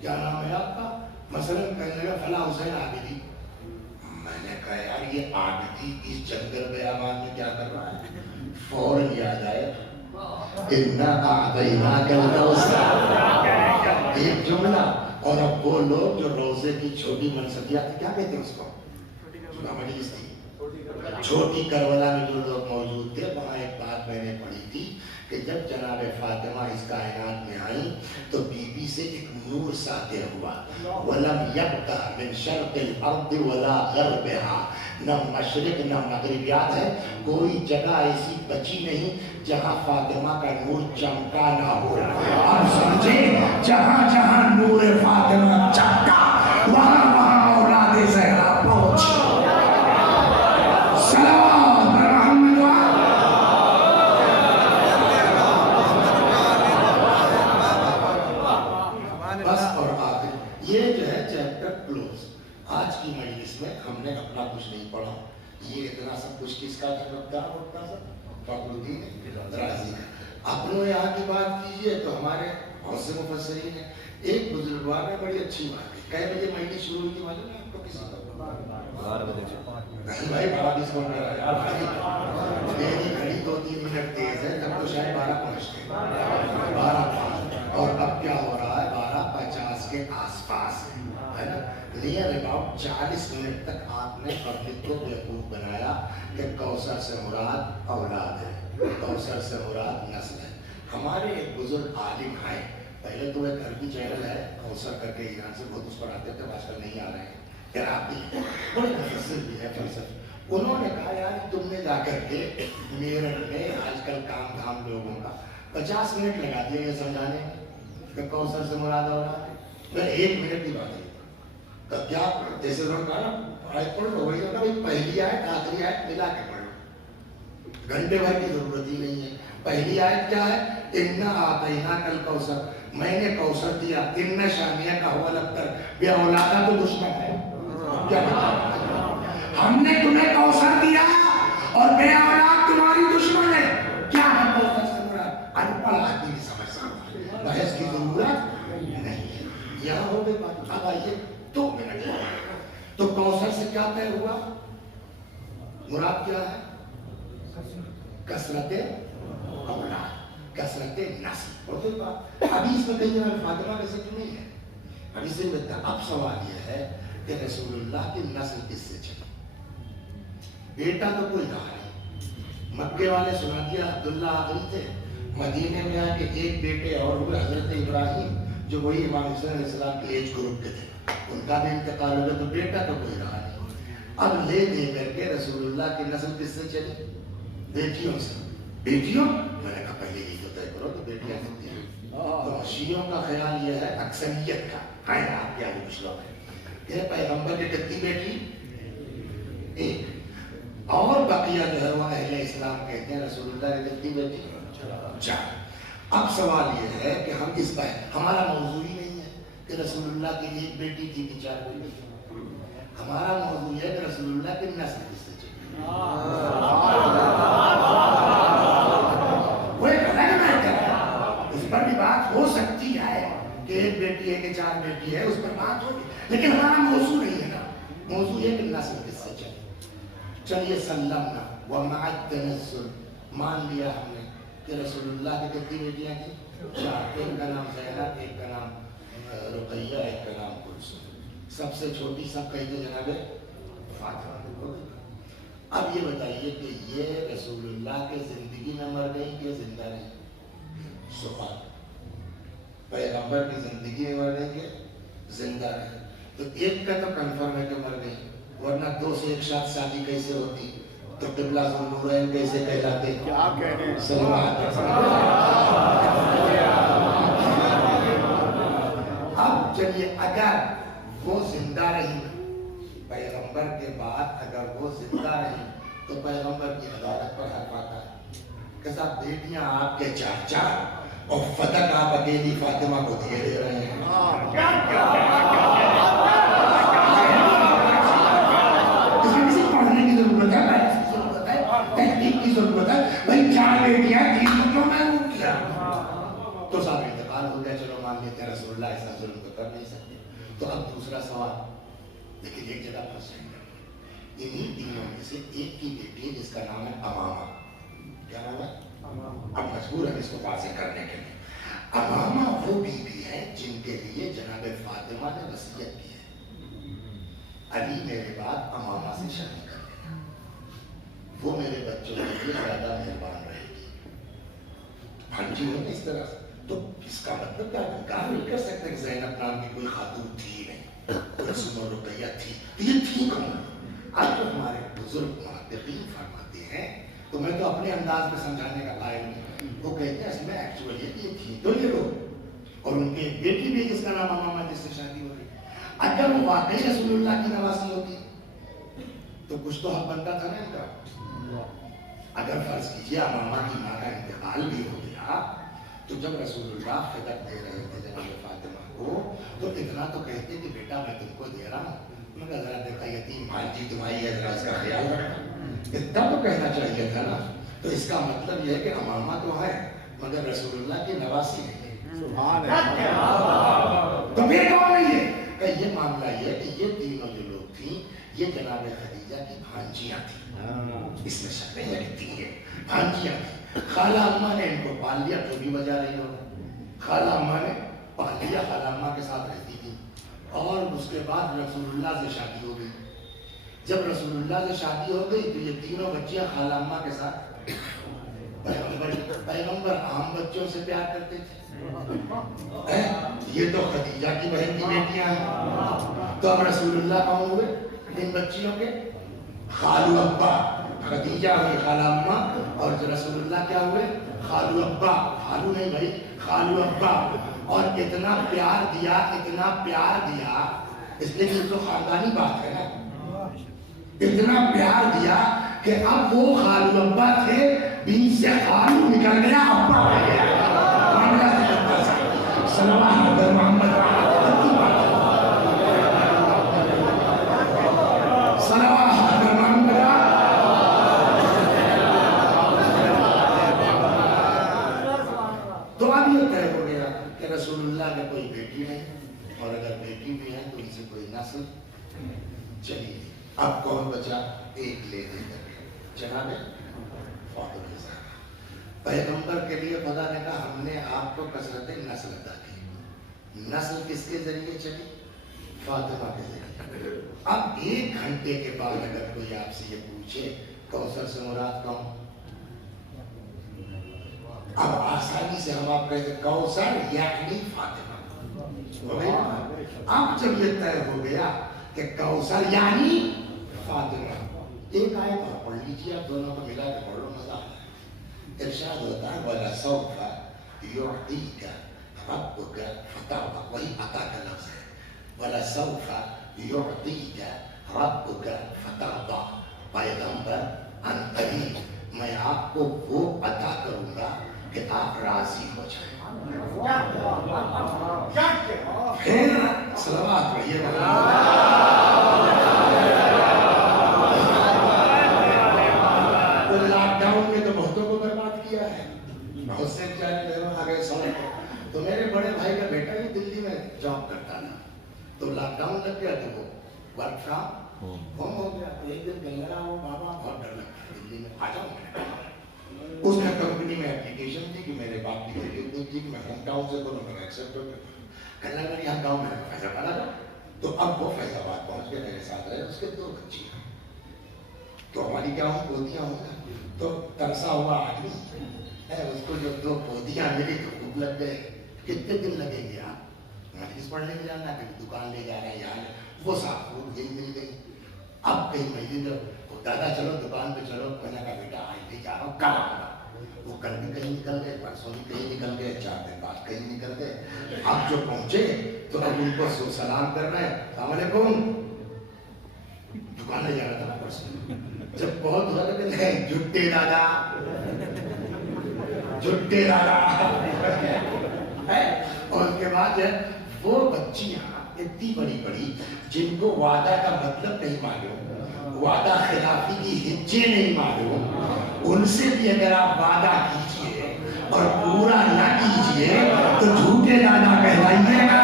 کیا نام ہے آپ کا؟ مثلاً کہنے لگا فلاں حسین عابدی. میں نے کہا یار یہ عابدی اس جنگل بیابان میں کیا کر رہا ہے؟ فوراً یاد آئے انا اعطیناک الکوثر, ایک جملہ. اور اب وہ لوگ جو روزے کی چھوٹی منصبیات کیا کہتے ہیں اس کو, مجلس تھی چھوٹی کربلا میں جو لوگ موجود تھے, وہاں ایک بات میں نے پڑھی تھی کہ جب جناب فاطمہ اس کائنات میں آئیں تو بی بی سے ایک نور ساطع ہوا. وَلَمْ يَبْقَ مِنْ شَرْقِ الْأَرْضِ وَلَا غَرْبِهَا, نہ مشرق نہ مغربیات ہے, کوئی جگہ ایسی بچی نہیں جہاں فاطمہ کا نور چمکا نہ ہو. آپ سمجھیں جہاں جہاں نور فاطمہ چمکا وہاں وہاں اولاد زہرا پہنچی. آج کی مجلس میں ہم نے اپنا کچھ نہیں پڑھا, یہ اتنا سب کچھ کس کا تھا؟ فخر الدین رازی کا. اپنوں یہاں کی بات کیجئے تو ہمارے بہت سے مفسرین ہیں. ایک بزرگوار نے بڑی اچھی بات کی. کئے بجے مجلس شروع ہوئی تھی معلوم ہے آپ کو کسی کو؟ 12 بجے. بھائی 22 کون کر رہا ہے, میری گھڑی 2-3 منٹ تیز ہے, تب تو شاید 12 پہنچتے, 12:05. اور اب کیا ہو رہا ہے, 12:50 کے آس پاس ہے نا. نیئر اباؤٹ 40 منٹ تک آپ نے پبلک کو بیوقوف بنایا کہ کوثر سے مراد اولاد ہے, کوثر سے مراد نسل ہے. ہمارے ایک بزرگ عالم ہیں, پہلے تو ایک عربی چینل ہے کوثر کر کے, ایران سے بہت اس پر آتے تھے, آج کل نہیں آ رہے ہیں, عراقی بڑے مفسر بھی ہے فلسفی. انہوں نے کہا یار تم نے جا کر کے میرٹھ میں آج کل کام دھام لوگوں کا 50 منٹ لگا دیا یہ سمجھانے کہ کوثر سے مراد ہو رہا ہے. میں 1 منٹ کی بات ہے. تب کیا جیسے انہوں نے کہا نا آیت پڑھ لو, وہی ہوگا بھائی پہلی آیت آخری آیت ملا کے پڑھ لو, گھنٹے بھر کی ضرورت ہی نہیں ہے. پہلی آیت کیا ہے؟ اِنَّا أَعْطَيْنَاكَ الْكَوْثَرَ, میں نے کوثر دیا. اِنَّ شَانِئَكَ هُوَ الْأَبْتَرُ, بے اولادہ تو دشمن ہے. کیا ہم نے تمہیں کوثر دیا اور بے اولاد تمہاری دشمن ہے. کیا ہے کوثر سے مراد؟ ان پڑھ آدمی نہیں سمجھ سکتا, بحث کی ضرورت نہیں ہے. یہاں ہو گئی بات. اب آئیے 2 منٹ. تو کوثر سے کیا طے ہوا؟ مراد کیا ہے؟ کثرت اولاد, کثرت نسل. اور پھر بات ابھی اس میں کہیں فاطمہ کا ذکر نہیں ہے. ابھی سے اب سوال یہ ہے کہ رسول اللہ کی نسل کس سے چلی؟ بیٹا تو کوئی رہا نہیں. مکے والے سنا دیا عبداللہ آخری تھے, مدینے میں آ کے ایک بیٹے اور ہوئے حضرت ابراہیم, جو وہی امام حسین علیہ السلام کے ایج گروپ کے تھے. ان کا بھی انتقال ہو گیا, تو بیٹا تو کوئی رہا نہیں. اب لے دے کر کے رسول اللہ کی نسل کس سے چلی؟ بیٹیوں سے. بیٹیوں, میں نے کہا پہلے یہ تو طے کرو تو بیٹیاں کتنی ہیں. تو شیعوں کا خیال یہ ہے اکثریت کا, ہے آپ کیا بھی کچھ لوگ ہیں کہ پیغمبر کی کتنی بیٹی؟ 1, اور بقیہ جو ہے وہ اہل اسلام کہتے ہیں رسول اللہ کی کتنی بیٹی؟ 4. اب سوال یہ ہے کہ ہم اس پر, ہمارا موضوع ہی نہیں ہے کہ رسول اللہ کی 1 بیٹی تھی کہ 4 بیٹی تھی. ہمارا موضوع ہے کہ رسول اللہ کی نسل کس سے چلی. وہ ایک الگ میٹر ہے, اس پر بھی بات ہو سکتی ہے کہ 1 بیٹی ہے کہ 4 بیٹی ہے, اس پر بات ہوگی, لیکن ہمارا موضوع نہیں ہے نا. موضوع ہے کہ نسل کس سے چلی. چلیے سلمنا ومع التنزل, مان لیا ہم نے کہ رسول اللہ کی کتنی بیٹیاں تھیں؟ 4. ایک کا نام زینب, ایک کا نام رقیہ, ایک کا نام کلثوم. سب سے چھوٹی سب کہتے جناب فاطمہ. اب یہ بتائیے کہ یہ رسول اللہ کے زندگی میں مر گئی کہ زندہ رہی؟ سوال. پیغمبر کی زندگی میں مر گئی کہ زندہ رہی؟ تو ایک کا تو کنفرم ہے کہ مر گئی, ورنہ 2 سے ایک ساتھ شادی کیسے ہوتی؟ تو قبلہ ذوالنورین کیسے کہلاتے؟ کیا کہنے اب چلیے اگر وہ زندہ رہی, پیغمبر کے بعد اگر وہ زندہ رہی تو پیغمبر کی عدالت پر حق آتا ہے کہ صاحب بیٹیاں آپ کے 4 اور فتح آپ اکیلی فاطمہ کو دیے دے رہے ہیں. اس میں کسی پڑھنے کی ضرورت ہے, تحقیق کی ضرورت ہے. بھائی 4 بیٹیاں 3 کو کیوں محروم کیا؟ تو صاحب انتقال ہو گیا, چلو مان لیتے ہیں رسول اللہ ایسا ظلم تو کر نہیں سکتے. تو اب دوسرا سوال, لیکن ایک جگہ پھنس جائیں گے. انہی تینوں میں سے ایک کی بیٹی جس کا نام ہے امامہ. کیا نام ہے؟ اب مجبور ہے اس کو واضح کرنے کے لیے. امامہ وہ بیوی ہے جن کے لیے جناب فاطمہ نے وصیت کی ہے, علی میرے بعد امامہ سے شادی کر لینا, وہ میرے بچوں کے لیے زیادہ مہربان رہے گی. ہاں جی ہے اس طرح سے. تو اس کا مطلب کیا انکار نہیں کر سکتے کہ زینب نام کی کوئی خاتون تھی نہیں, کلثوم اور رقیہ تھی, تو یہ تھی کون؟ آج جو ہمارے بزرگ محققین فرماتے ہیں, تو میں تو اپنے انداز میں سمجھانے کا قائل نہیں, وہ کہتے ہیں اس میں ایکچولی یہ تھی تو یہ لوگ, اور ان کی بیٹی بھی جس کا نام امامہ جس سے شادی ہو رہی. اگر وہ واقعی رسول اللہ کی نواسی ہوتی تو کچھ تو حق بنتا تھا نا ان کا. اگر فرض کیجیے امامہ کی ماں کا انتقال بھی ہو گیا, تو جب رسول اللہ خطب دے رہے تھے جناب فاطمہ کو, تو اتنا تو کہتے کہ بیٹا میں تم کو دے رہا ہوں, مگر ذرا دیکھا یتیم بھانجی تمہاری ہے, ذرا اس کا خیال رکھنا, اتنا تو کہنا چاہیے تھا نا. تو اس کا مطلب یہ ہے کہ امامہ تو ہے مگر رسول اللہ کی نواسی نہیں. تو پھر کون ہے یہ؟ کہ یہ معاملہ یہ ہے کہ یہ تینوں جو لوگ تھیں یہ جناب خدیجہ کی بھانجیاں تھیں. اس میں شک نہیں ہے کہ تین بھانجیاں تھیں. خالہ اماں نے ان کو پال لیا, جو بھی وجہ رہی ہو, خالہ اماں نے پال لیا, خالہ اماں کے ساتھ رہتی تھی. اور اس کے بعد رسول اللہ سے شادی ہو گئی. جب رسول اللہ سے شادی ہو گئی تو یہ تینوں بچیاں خالہ اماں کے ساتھ, پیغمبر عام بچوں سے پیار کرتے تھے, یہ تو خدیجہ کی بہن کی بیٹیاں ہیں. تو اب رسول اللہ کون ہوئے ان بچیوں کے؟ خالو ابا. خدیجہ ہوئی خالہ اماں اور رسول اللہ کیا ہوئے خالو ابا، خالو نہیں بھائی خالو ابا. اور اتنا پیار دیا اس لیے کہ تو خاندانی بات ہے نا، اتنا پیار دیا کہ اب وہ خالو ابا تھے، بیچ سے خالو نکل گیا ابا ہو گیا. معاملہ سے بنتا ہے صلوات محمد صلوات محمد. تو اب یہ طے ہو گیا کہ رسول اللہ میں کوئی بیٹی نہیں، اور اگر بیٹی بھی ہے تو ان سے کوئی نسل چلی. اب کون بچا؟ ایک لے دے کر جناب فاطمہ زہرا. پیغمبر کے لیے خدا نے کہا ہم نے آپ کو کثرت نسل عطا کی. نسل کس کے ذریعے چلی؟ فاطمہ کے ذریعے. اب 1 گھنٹے کے بعد اگر کوئی آپ سے یہ پوچھے کوثر سے مراد کون، اب آسانی سے ہم آپ کہتے کوثر یعنی فاطمہ. اب جب یہ طے ہو گیا کہ کوثر یعنی فاطمہ، ایک آیت اور پڑھ لیجیے، آپ دونوں کو ملا کے پڑھو، مزہ آتا ہے. ارشاد ہوتا ہے وَلَسَوْفَ يُعْطِيكَ رَبُّكَ فَتَرْضَىٰ. وہی عطا کا لفظ ہے. وَلَسَوْفَ يُعْطِيكَ رَبُّكَ فَتَرْضَىٰ. پیغمبر ان قریب میں آپ کو وہ عطا کروں گا کہ آپ راضی ہو جائیں. پھر صلوات پڑھیے. لاک ڈاؤن میں تو بہتوں کو برباد کیا ہے، بہت سے بیچارے آ گئے سڑک پر. تو میرے بڑے بھائی کا بیٹا بھی دلی میں جاب کرتا تھا، تو لاک ڈاؤن لگ گیا تو وہ ورک فرام ہوم ہو گیا. ایک دن کہنے لگا وہ بابا بہت ڈر لگتا ہے دلی میں آ جاؤں. اس نے کمپنی میں اپلیکیشن دی کہ میرے باپ کی ضرورت نہیں تھی کہ میں ہوم ٹاؤن سے بولوں میں ایکسیپٹ ہو گیا. کہنے لگا یہاں گاؤں میں فیض آباد آ. تو اب وہ فیض آباد پہنچ کے میرے ساتھ رہے. اس کے 2 بچی ہیں. تو ہماری کیا ہوں پودیاں ہوں نا، تو ترسا ہوا آدمی ہے، اس کو جب 2 پودیاں ملی تو خوب لگ گئے. کتنے دن لگیں گے آپ مجلس پڑھنے کے جانا ہے، کہیں دکان لے جا رہے ہیں یہاں، وہ صاحب خوب یہی مل گئی. اب کہیں مہینے دادا چلو دکان پہ چلو، میں نے کہا بیٹا آج بھی جا رہا ہوں، کل آؤں گا. وہ کل بھی کہیں نکل گئے، پرسوں بھی کہیں نکل گئے، 4 دن بعد کہیں نکل گئے. اب جو پہنچے تو اب ان کو سلام کر رہے ہیں، السلام علیکم. دکان لے جا رہا تھا پرسوں. جب بہت ہوا تو کہتے ہیں جھٹے دادا جھٹے دادا. اور اس کے بعد وہ بچیاں اتنی بڑی بڑی جن کو وعدہ کا مطلب نہیں معلوم، وعدہ خلافی کی ہجے نہیں معلوم، ان سے بھی اگر آپ وعدہ کیجئے اور پورا نہ کیجئے تو جھوٹے دادا کہلائیے گا.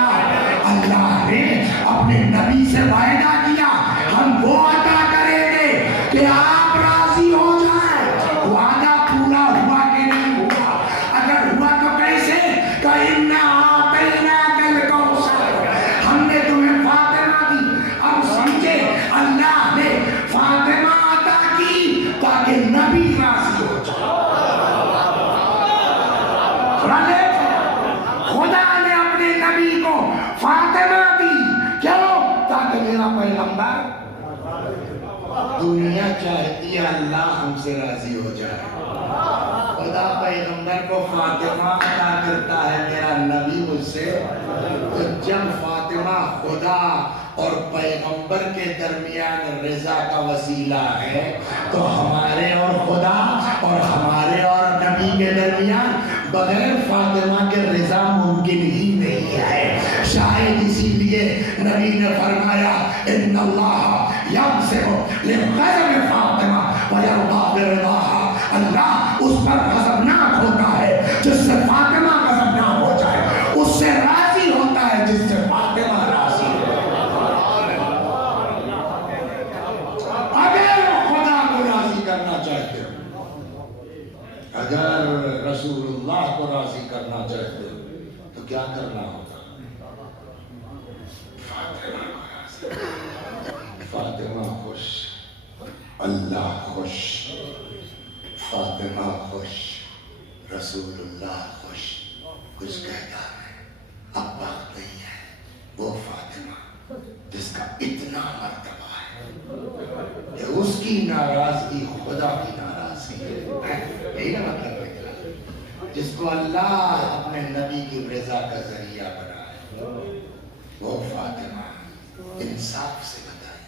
اللہ نے اپنے نبی سے وعدہ کیا ہم وہ عطا کریں گے کہ آپ راضی ہو جائیں. وعدہ پورا ہوا کہ نہیں ہوا؟ اگر ہوا تو کیسے؟ کہ ہم نے تمہیں فاطمہ دی. اب سمجھے اللہ نے فاطمہ عطا کی تاکہ نبی راضی ہو جائے. خدا نے اپنے نبی کو فاطمہ دی کیوں؟ تاکہ میرا پیغمبر، دنیا چاہتی ہے اللہ ہم سے راضی ہو جائے. خدا پیغمبر کو فاطمہ عطا کرتا ہے، میرا نبی مجھ سے. تو جب فاطمہ خدا اور پیغمبر کے درمیان رضا کا وسیلہ ہے تو ہمارے اور خدا اور ہمارے اور نبی کے درمیان بغیر فاطمہ کے رضا ممکن ہی نہیں ہے. شاید اسی لیے نبی نے فرمایا ان اللہ یغضب لغضب فاطمہ ویرضی برضاها. اللہ اس پر غضبناک ہوتا ہے جس سے فاطمہ غضبناک ہو جائے، اس سے راضی ہوتا ہے جس سے فاطمہ راضی ہو. اگر خدا کو راضی کرنا چاہتے ہو، اگر رسول اللہ کو راضی کرنا چاہتے ہو تو کیا کرنا ہوگا؟ فاطمہ خوش، اللہ خوش، فاطمہ خوش، رسول اللہ خوش. کچھ کہتا ہے اب وقت نہیں ہے. وہ فاطمہ جس کا اتنا مرتبہ ہے کہ اس کی ناراضگی خدا کی ناراضگی ہے. یہی نا مطلب نکلا. جس کو اللہ اپنے نبی کی رضا کا ذریعہ بنائے وہ فاطمہ انصاف سے بتائے.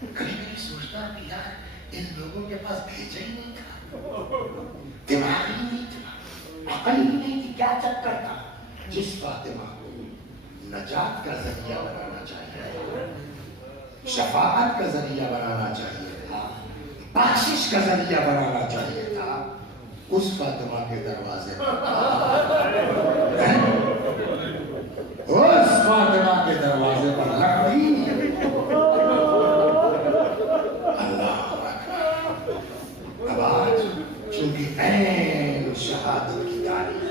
کبھی کبھی سوچتا کہ یار ان لوگوں کے پاس بھیجا ہی نہیں تھا, دماغ ہی نہیں تھا, عقل ہی نہیں تھی, کیا چکر تھا. جس فاطمہ کو نجات کا ذریعہ بنانا چاہیے, شفاعت کا ذریعہ بنانا چاہیے تھا, بخشش کا ذریعہ بنانا چاہیے تھا, اس فاطمہ کے دروازے پر اس فاطمہ کے دروازے پر لکڑی. اللہ اکبر. اب آج چونکہ عین شہادت کی تاریخ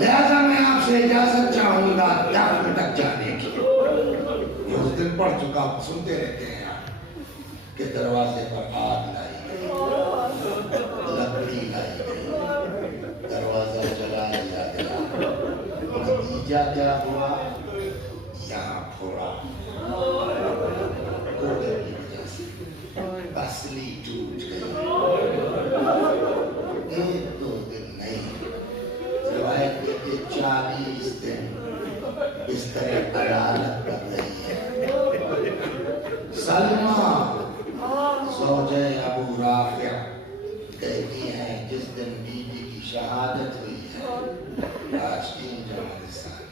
لہذا میں آپ سے اجازت چاہوں گا دفن تک جانے کی. اس دن پڑھ چکا, سنتے رہتے ہیں آپ کہ دروازے پر آگ لائی گئی, لکڑی لائی گئی, دروازہ جلایا گیا. نتیجہ کیا ہوا؟ یہاں پھوڑا کوڑے کی وجہ سے پسلی ٹوٹ گئی. ایک دو دن نہیں, روایت کہتے 40 دن بستر عدالت کر رہی ہے. سلمہ زوجہ ابو رافع کہتی ہیں جس دن بی بی کی شہادت ہوئی ہے آج 3 جمع سال.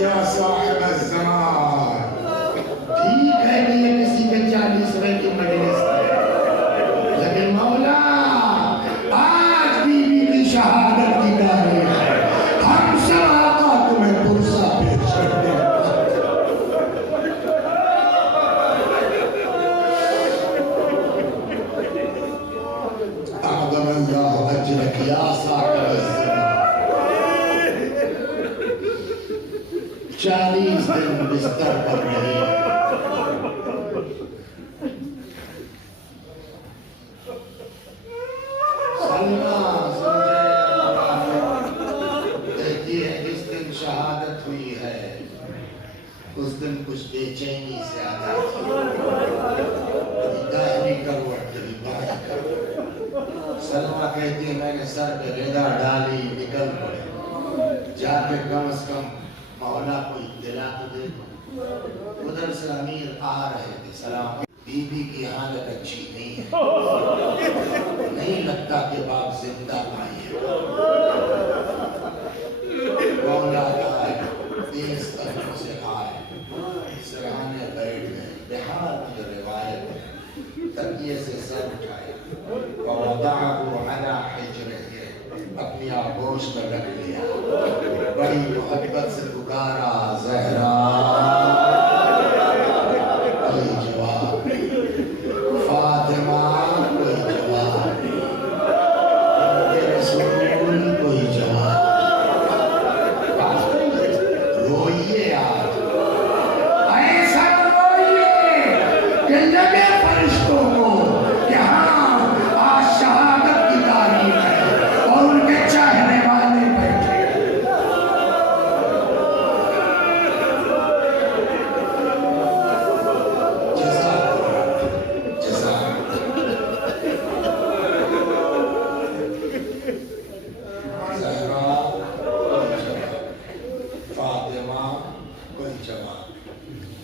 یا صاحب الزمان, ٹھیک ہے کہ یہ کسی کے 40ویں کی مجلس ہے, لیکن مولا آج بی بی کی شہادت کی تاریخ ہے. ہم سب آقا تمہیں پرسہ پیش کرتے ہیں. اعظم اللہ اجرک یا صاحب الزمان. 40 دن بستر پر رہی. کہتی ہے جس دن شہادت ہوئی ہے اس دن کچھ بے چینی سے آتا تھی. کبھی داہنی کروٹ, کبھی بائیں کروٹ. سلمہ کہتی ہے میں نے سر پہ ردا ڈالی, نکل پڑے. جا کے کم از کم مولا کو اطلاع تو دے دو. ادھر سے امیر آ رہے تھے. سلام, بی بی کی حالت اچھی نہیں ہے, نہیں لگتا کہ باپ زندہ پائی ہے. مولا آئے, تیز قدم سے آئے, سرحانے بیٹھ گئے. بہار کی روایت ہے, تکیے سے سر اٹھائے, ووضعه على حجره, اپنی آغوش پر رکھ لیا. بڑی محبت سے پکارا زہرا, کوئی جواب نہیں. فاطمہ کوئی جواب نہیں. رسول کوئی جواب نہیں. روئیے آج, ایسا روئیے کہ لگے فرشتوں کو کہ ہاں آج شہادت کی تاریخ ہے اور ان کے چاہنے والے بیٹھے.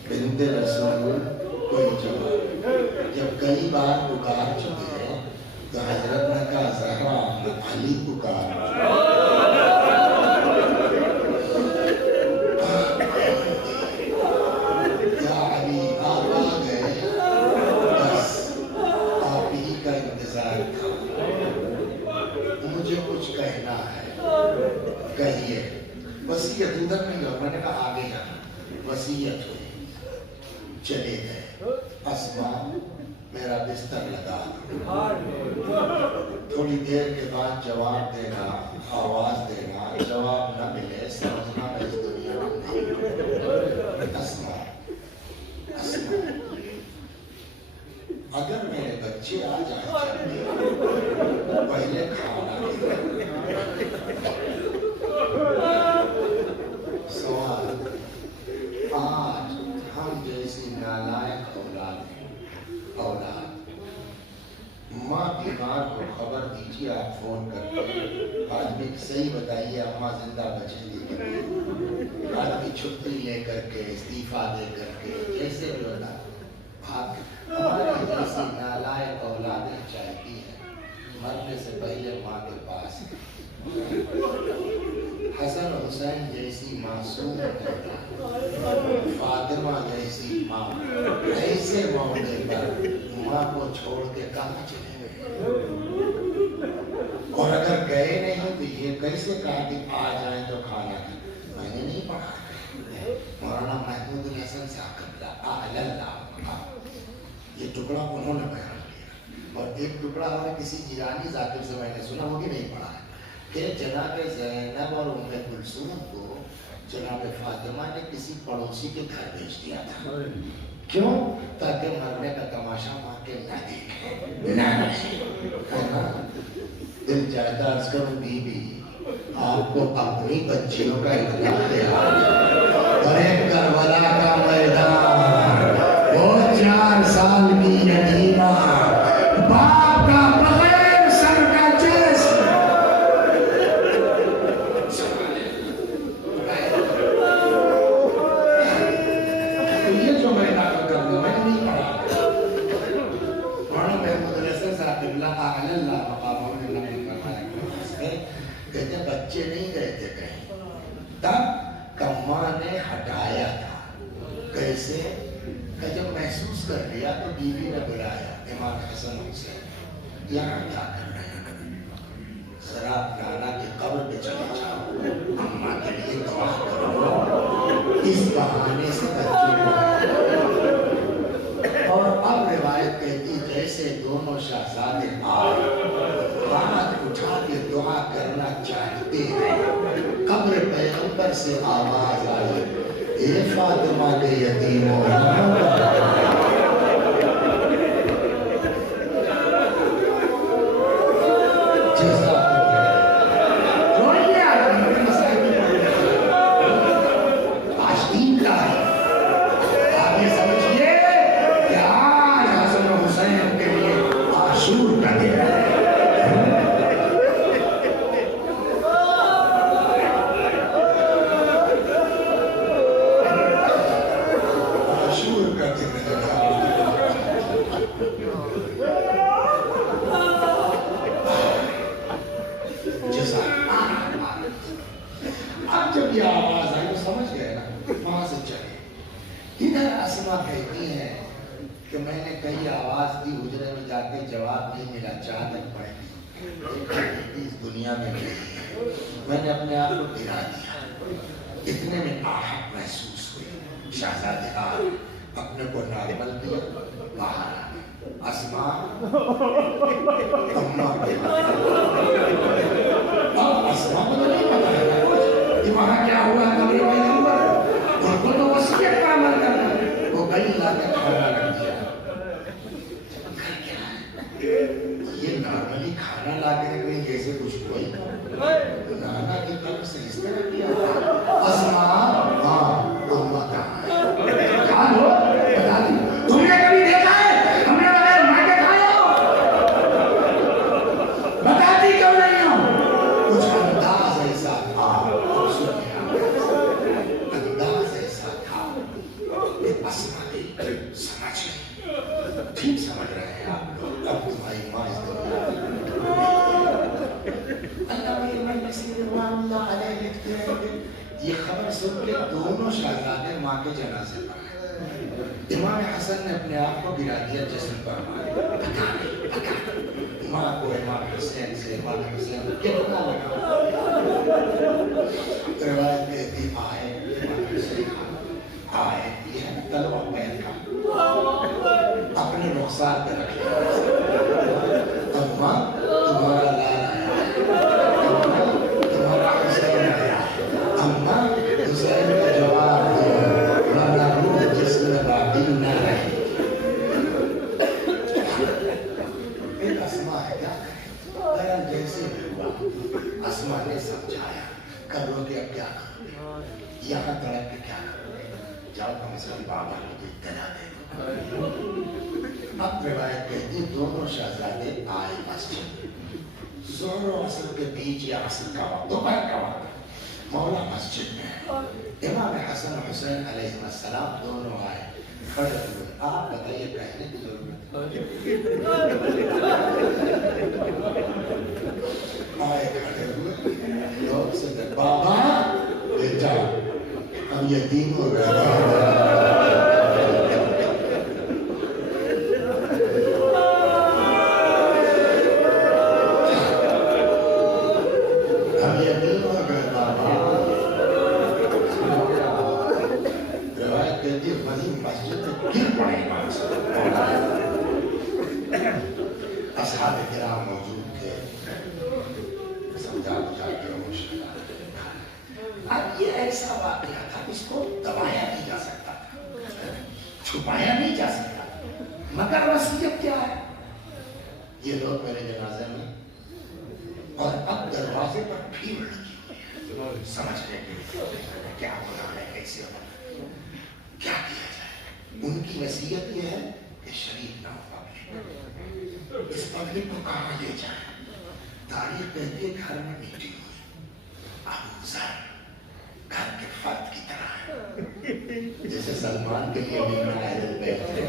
بنت رسول کوئی جواب. جب کئی بار پکار چکے ہیں تو حضرت نے کہا زہرا علی پکار. یا علی آپ آ گئے, بس آپ ہی کا انتظار تھا. مجھے کچھ کہنا ہے, کہیے. وصیت ادھر نہیں ہو, میں نے کہا آگے جانا. وصیت ہوئی, چلے گئے. اسما میرا بستر لگا. تھوڑی دیر کے بعد جواب دینا, آواز دینا, جواب نہ ملے سمجھنا میں اس دنیا میں نہیں. اسما اسما اگر میرے بچے آ جائیں پہلے کھانا جی آپ فون کرتے آدمی صحیح بتائیے اماں زندہ بچیں گی؟ آدمی چھٹی لے کر کے استعفیٰ دے کر کے جیسے بھی ہوتا ہماری جیسی نالائق اولادیں چاہتی ہیں مرنے سے پہلے ماں کے پاس حسن حسین جیسی معصوم فاطمہ جیسی ماں ایسے موقع پر ماں کو چھوڑ کے کہاں چلے گئے؟ اور اگر گئے نہیں تو یہ کیسے کہا کہ آ جائیں تو کھانا کی میں نے نہیں پڑھا مولانا محمود الحسن صاحب یہ ٹکڑا انہوں نے بیان کیا اور ایک ٹکڑا ہمیں کسی ایرانی ذاکر سے میں نے سنا وہ بھی نہیں پڑھا ہے کہ جناب زینب اور ام کلثوم کو جناب فاطمہ نے کسی پڑوسی کے گھر بھیج دیا تھا کیوں؟ تاکہ مرنے کا تماشا ماں کے نہ دیکھیں نہ دل چاہتا اس کا بی بی آپ کو اپنی بچیوں کا اطلاع دے اور ایک کربلا کا میدان وہ 4 سال کی یتیمہ باپ کا بغیر سر کا جسم یہ جو میں ناقل کر دوں میں نہیں پڑھا مولانا محمود الحسن صاحب اللہ اعلی اللہ مقاموں نے نقل فرمایا کہتے بچے نہیں گئے تھے کہیں تب کماں نے ہٹایا تھا کیسے کہ جب محسوس کر لیا تو بیوی نے بلایا امام حسن حسین یہاں کیا کر رہے ہیں ذرا نانا کی قبر پہ چلے جاؤ اماں کے لیے دعا کرو اس بہانے سے بچوں اور اب روایت کہتی جیسے دونوں شہزادے آئے ہاتھ اٹھا کے دعا کرنا چاہتے ہیں قبر پیغمبر سے آواز آئی اے فاطمہ کے یتیموں میں نے اپنے آپ کو گرا دیا اتنے میں آہٹ محسوس ہوئی شہزادے اپنے کو نارمل کیا باہر آ گئے اسماء اب اسماء کو تو نہیں پتا ہے کہ وہاں کیا ہوا کمرے میں نہیں ہوا ان کو تو وصیت کا عمل کرنا وہ گئی لا کے کھانا رکھ دیا یہ نارملی کھانا لا کے رکھ رہی جیسے کچھ کوئی نانا کی طرف سے اس طرح کیا اسماء ہاں امہ کہاں ہے کہاں ہو بتا دی تم نے کبھی دیکھا ہے ہم نے بغیر ماں کے کھایا ہو بتاتی کیوں نہیں ہو کچھ انداز ایسا تھا انداز ایسا تھا کہ اسماء کی سمجھ گئی ٹھیک سمجھ رہے ہیں آپ لوگ اب تمہاری ماں اس یہ خبر سن کے دونوں شہزادے ماں کے جنازے پر امام حسن نے اپنے آپ کو گرا دیا جسم پر ماں کو امام حسین سے امام حسین کتنا لگا روایت کہتی آئے امام حسین آئے یہ تلوہ پہن کا اپنے رخسار پہ رکھ لیا اماں تمہارا لالا حسین کا جواب ورنہ روح جس میں باقی نہ رہے ایک اسماء ہے کیا کریں جیسے بھی ہوا اسماء نے سمجھایا کرو کہ اب کیا کرو یہاں تڑپ کے کیا کرو جاؤ کم سے کم بابا کو اطلاع دے اب روایت کہتی دونوں شہزادے آئے مسجد ظہر و عصر کے بیچ یا عصر کا وقت دوپہر کا وقت مولا مسجد میں امام حسن حسین علیہ السلام دونوں آئے کھڑے ہوئے آپ بتائیے کہنے کی ضرورت آئے کھڑے ہوئے لوگ سے کہ بابا بیٹا ہم یتیم ہو گئے اصحاب کرام موجود تھے سمجھا بجھا کے اب یہ ایسا واقعہ تھا اس کو دبایا نہیں جا سکتا تھا چھپایا نہیں جا سکتا مگر وصیت کیا ہے یہ لوگ میرے جنازے میں اور اب دروازے پر بھیڑ لگی ہوئی ہے سمجھنے کے لیے کیا ہونا ہے کیسے ہونا کیا کیا جائے ان کی وصیت یہ ہے کہ شریک نہ ہو پبلک اس پبلک کو کہاں لے جائیں تاریخ کہتی ہے گھر میں میٹنگ ہوئی ابو ذر گھر کے فرد کی طرح ہے جیسے سلمان کے لیے ملنا اہل البیت ہے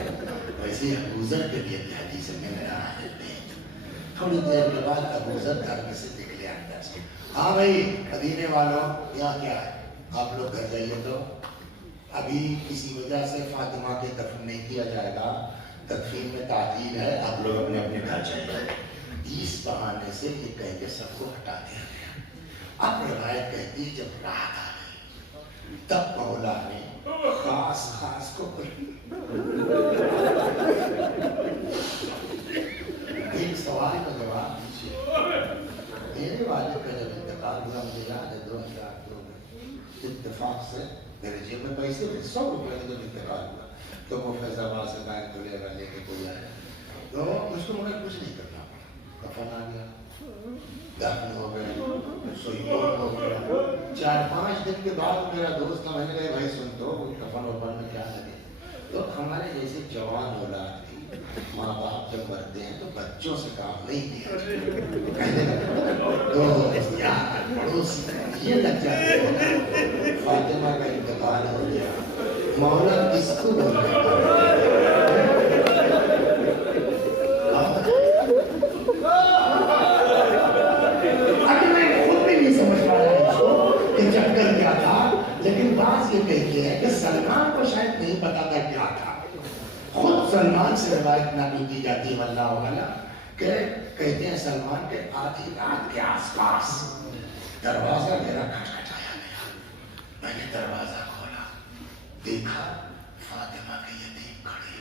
ویسے ابو ذر کے لیے بھی حدیث میں ملنا اہل البیت تھوڑی دیر کے بعد ابو ذر گھر میں سے نکلے اندر سے ہاں بھائی مدینے والوں یہاں کیا ہے آپ لوگ گھر جائیے تو ابھی کسی وجہ سے فاطمہ کے دفن نہیں کیا جائے گا تدفین میں تعطیل ہے آپ لوگ اپنے اپنے گھر چلے اس بہانے سے یہ کہہ کے سب کو ہٹا دیا گیا اب روایت کہتی ہے جب رات آ گئی تب مولا نے خاص کو ایک سوال کا جواب دیجیے میرے والد کا جب انتقال ہوا مجھے یاد ہے 2002 میں اتفاق سے میرے جیب میں پیسے تھے 100 روپئے کا جب انتقال ہوا تو وہ فیض آباد سے بینک کو لے کے کوئی آیا تو اس کو مگر کچھ نہیں کرنا پڑا کفن آ گیا دفن ہو گئے سوئیون ہو گیا 4-5 دن کے بعد میرا دوست تھا میں نے کہا بھائی سن تو کفن وفن میں کیا لگے تو ہمارے جیسے جوان اولاد تھی ماں باپ جب مرتے ہیں تو بچوں سے کام نہیں دیا دوست یار پڑوسی یہ لگ جاتے ہیں فاطمہ کا انتقال ہو گیا مولا کس کو بول ابھی میں خود بھی نہیں سمجھ پا رہا اس کو کہ چکر کیا تھا لیکن بات یہ کہتی ہے کہ سلمان کو شاید نہیں پتا تھا کیا تھا خود سلمان سے روایت نقل کی جاتی ہے واللہ والا کہ کہتے ہیں سلمان کے آدھی رات کے آس پاس دروازہ میرا کھٹکھٹایا گیا میں نے دروازہ کھولا دیکھا فاطمہ کے یتیم کھڑے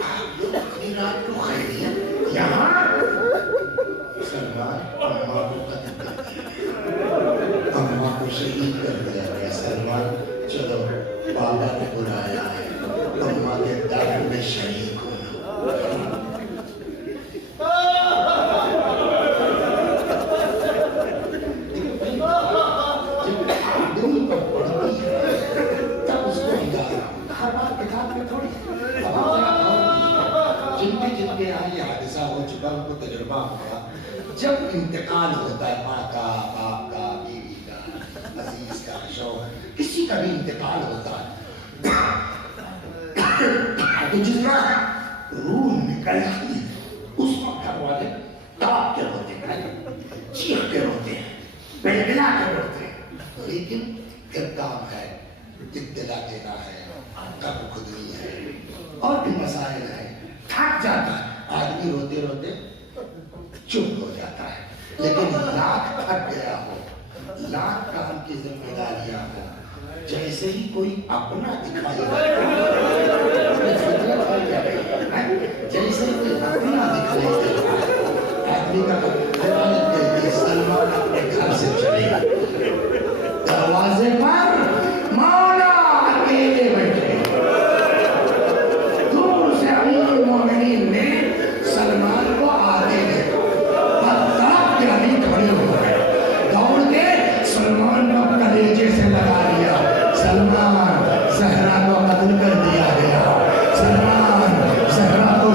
آپ لوگ اپنی رات کو خیریت یہاں سلمان اماں کو قتل کر دیا گیا اماں کو شہید کر دیا گیا سلمان چلو بابا نے بلایا ہے اماں کے درد میں شریک ہونا جن کے یہاں یہ حادثہ ہو چکا ان کو تجربہ ہوا جب انتقال ہوتا ہے ماں کا باپ کا بیوی کا عزیز کا شوہر کسی کا بھی انتقال ہوتا ہے تو جس طرح روح نکلتی ہے اس وقت گھر والے تاپ کے روتے ہیں چیخ کے روتے ہیں بلبلا کے روتے ہیں لیکن پھر کام ہے اطلاع دینا ہے تب خودنی ہے اور بھی مسائل ہیں تھک جاتا ہے آدمی روتے روتے چپ ہو جاتا ہے لیکن لاکھ تھک گیا ہو لاکھ کام کی ذمہ داریاں ہو جیسے ہی کوئی اپنا دکھائی جیسے کوئی اپنا دکھائی آدمی کا حیوانت کہتی ہے سلمان اپنے گھر سے چلے دروازے پر مولا اکیلے بیٹھے دور سے امیر المومنین نے سلمان کو آتے دیکھا بغداد کے علی کھڑے ہو گئے دوڑ کے سلمان کو کلیجے سے لگا لیا سلمان زہرا کو قتل کر دیا گیا سلمان زہرا کو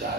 4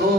2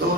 2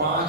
5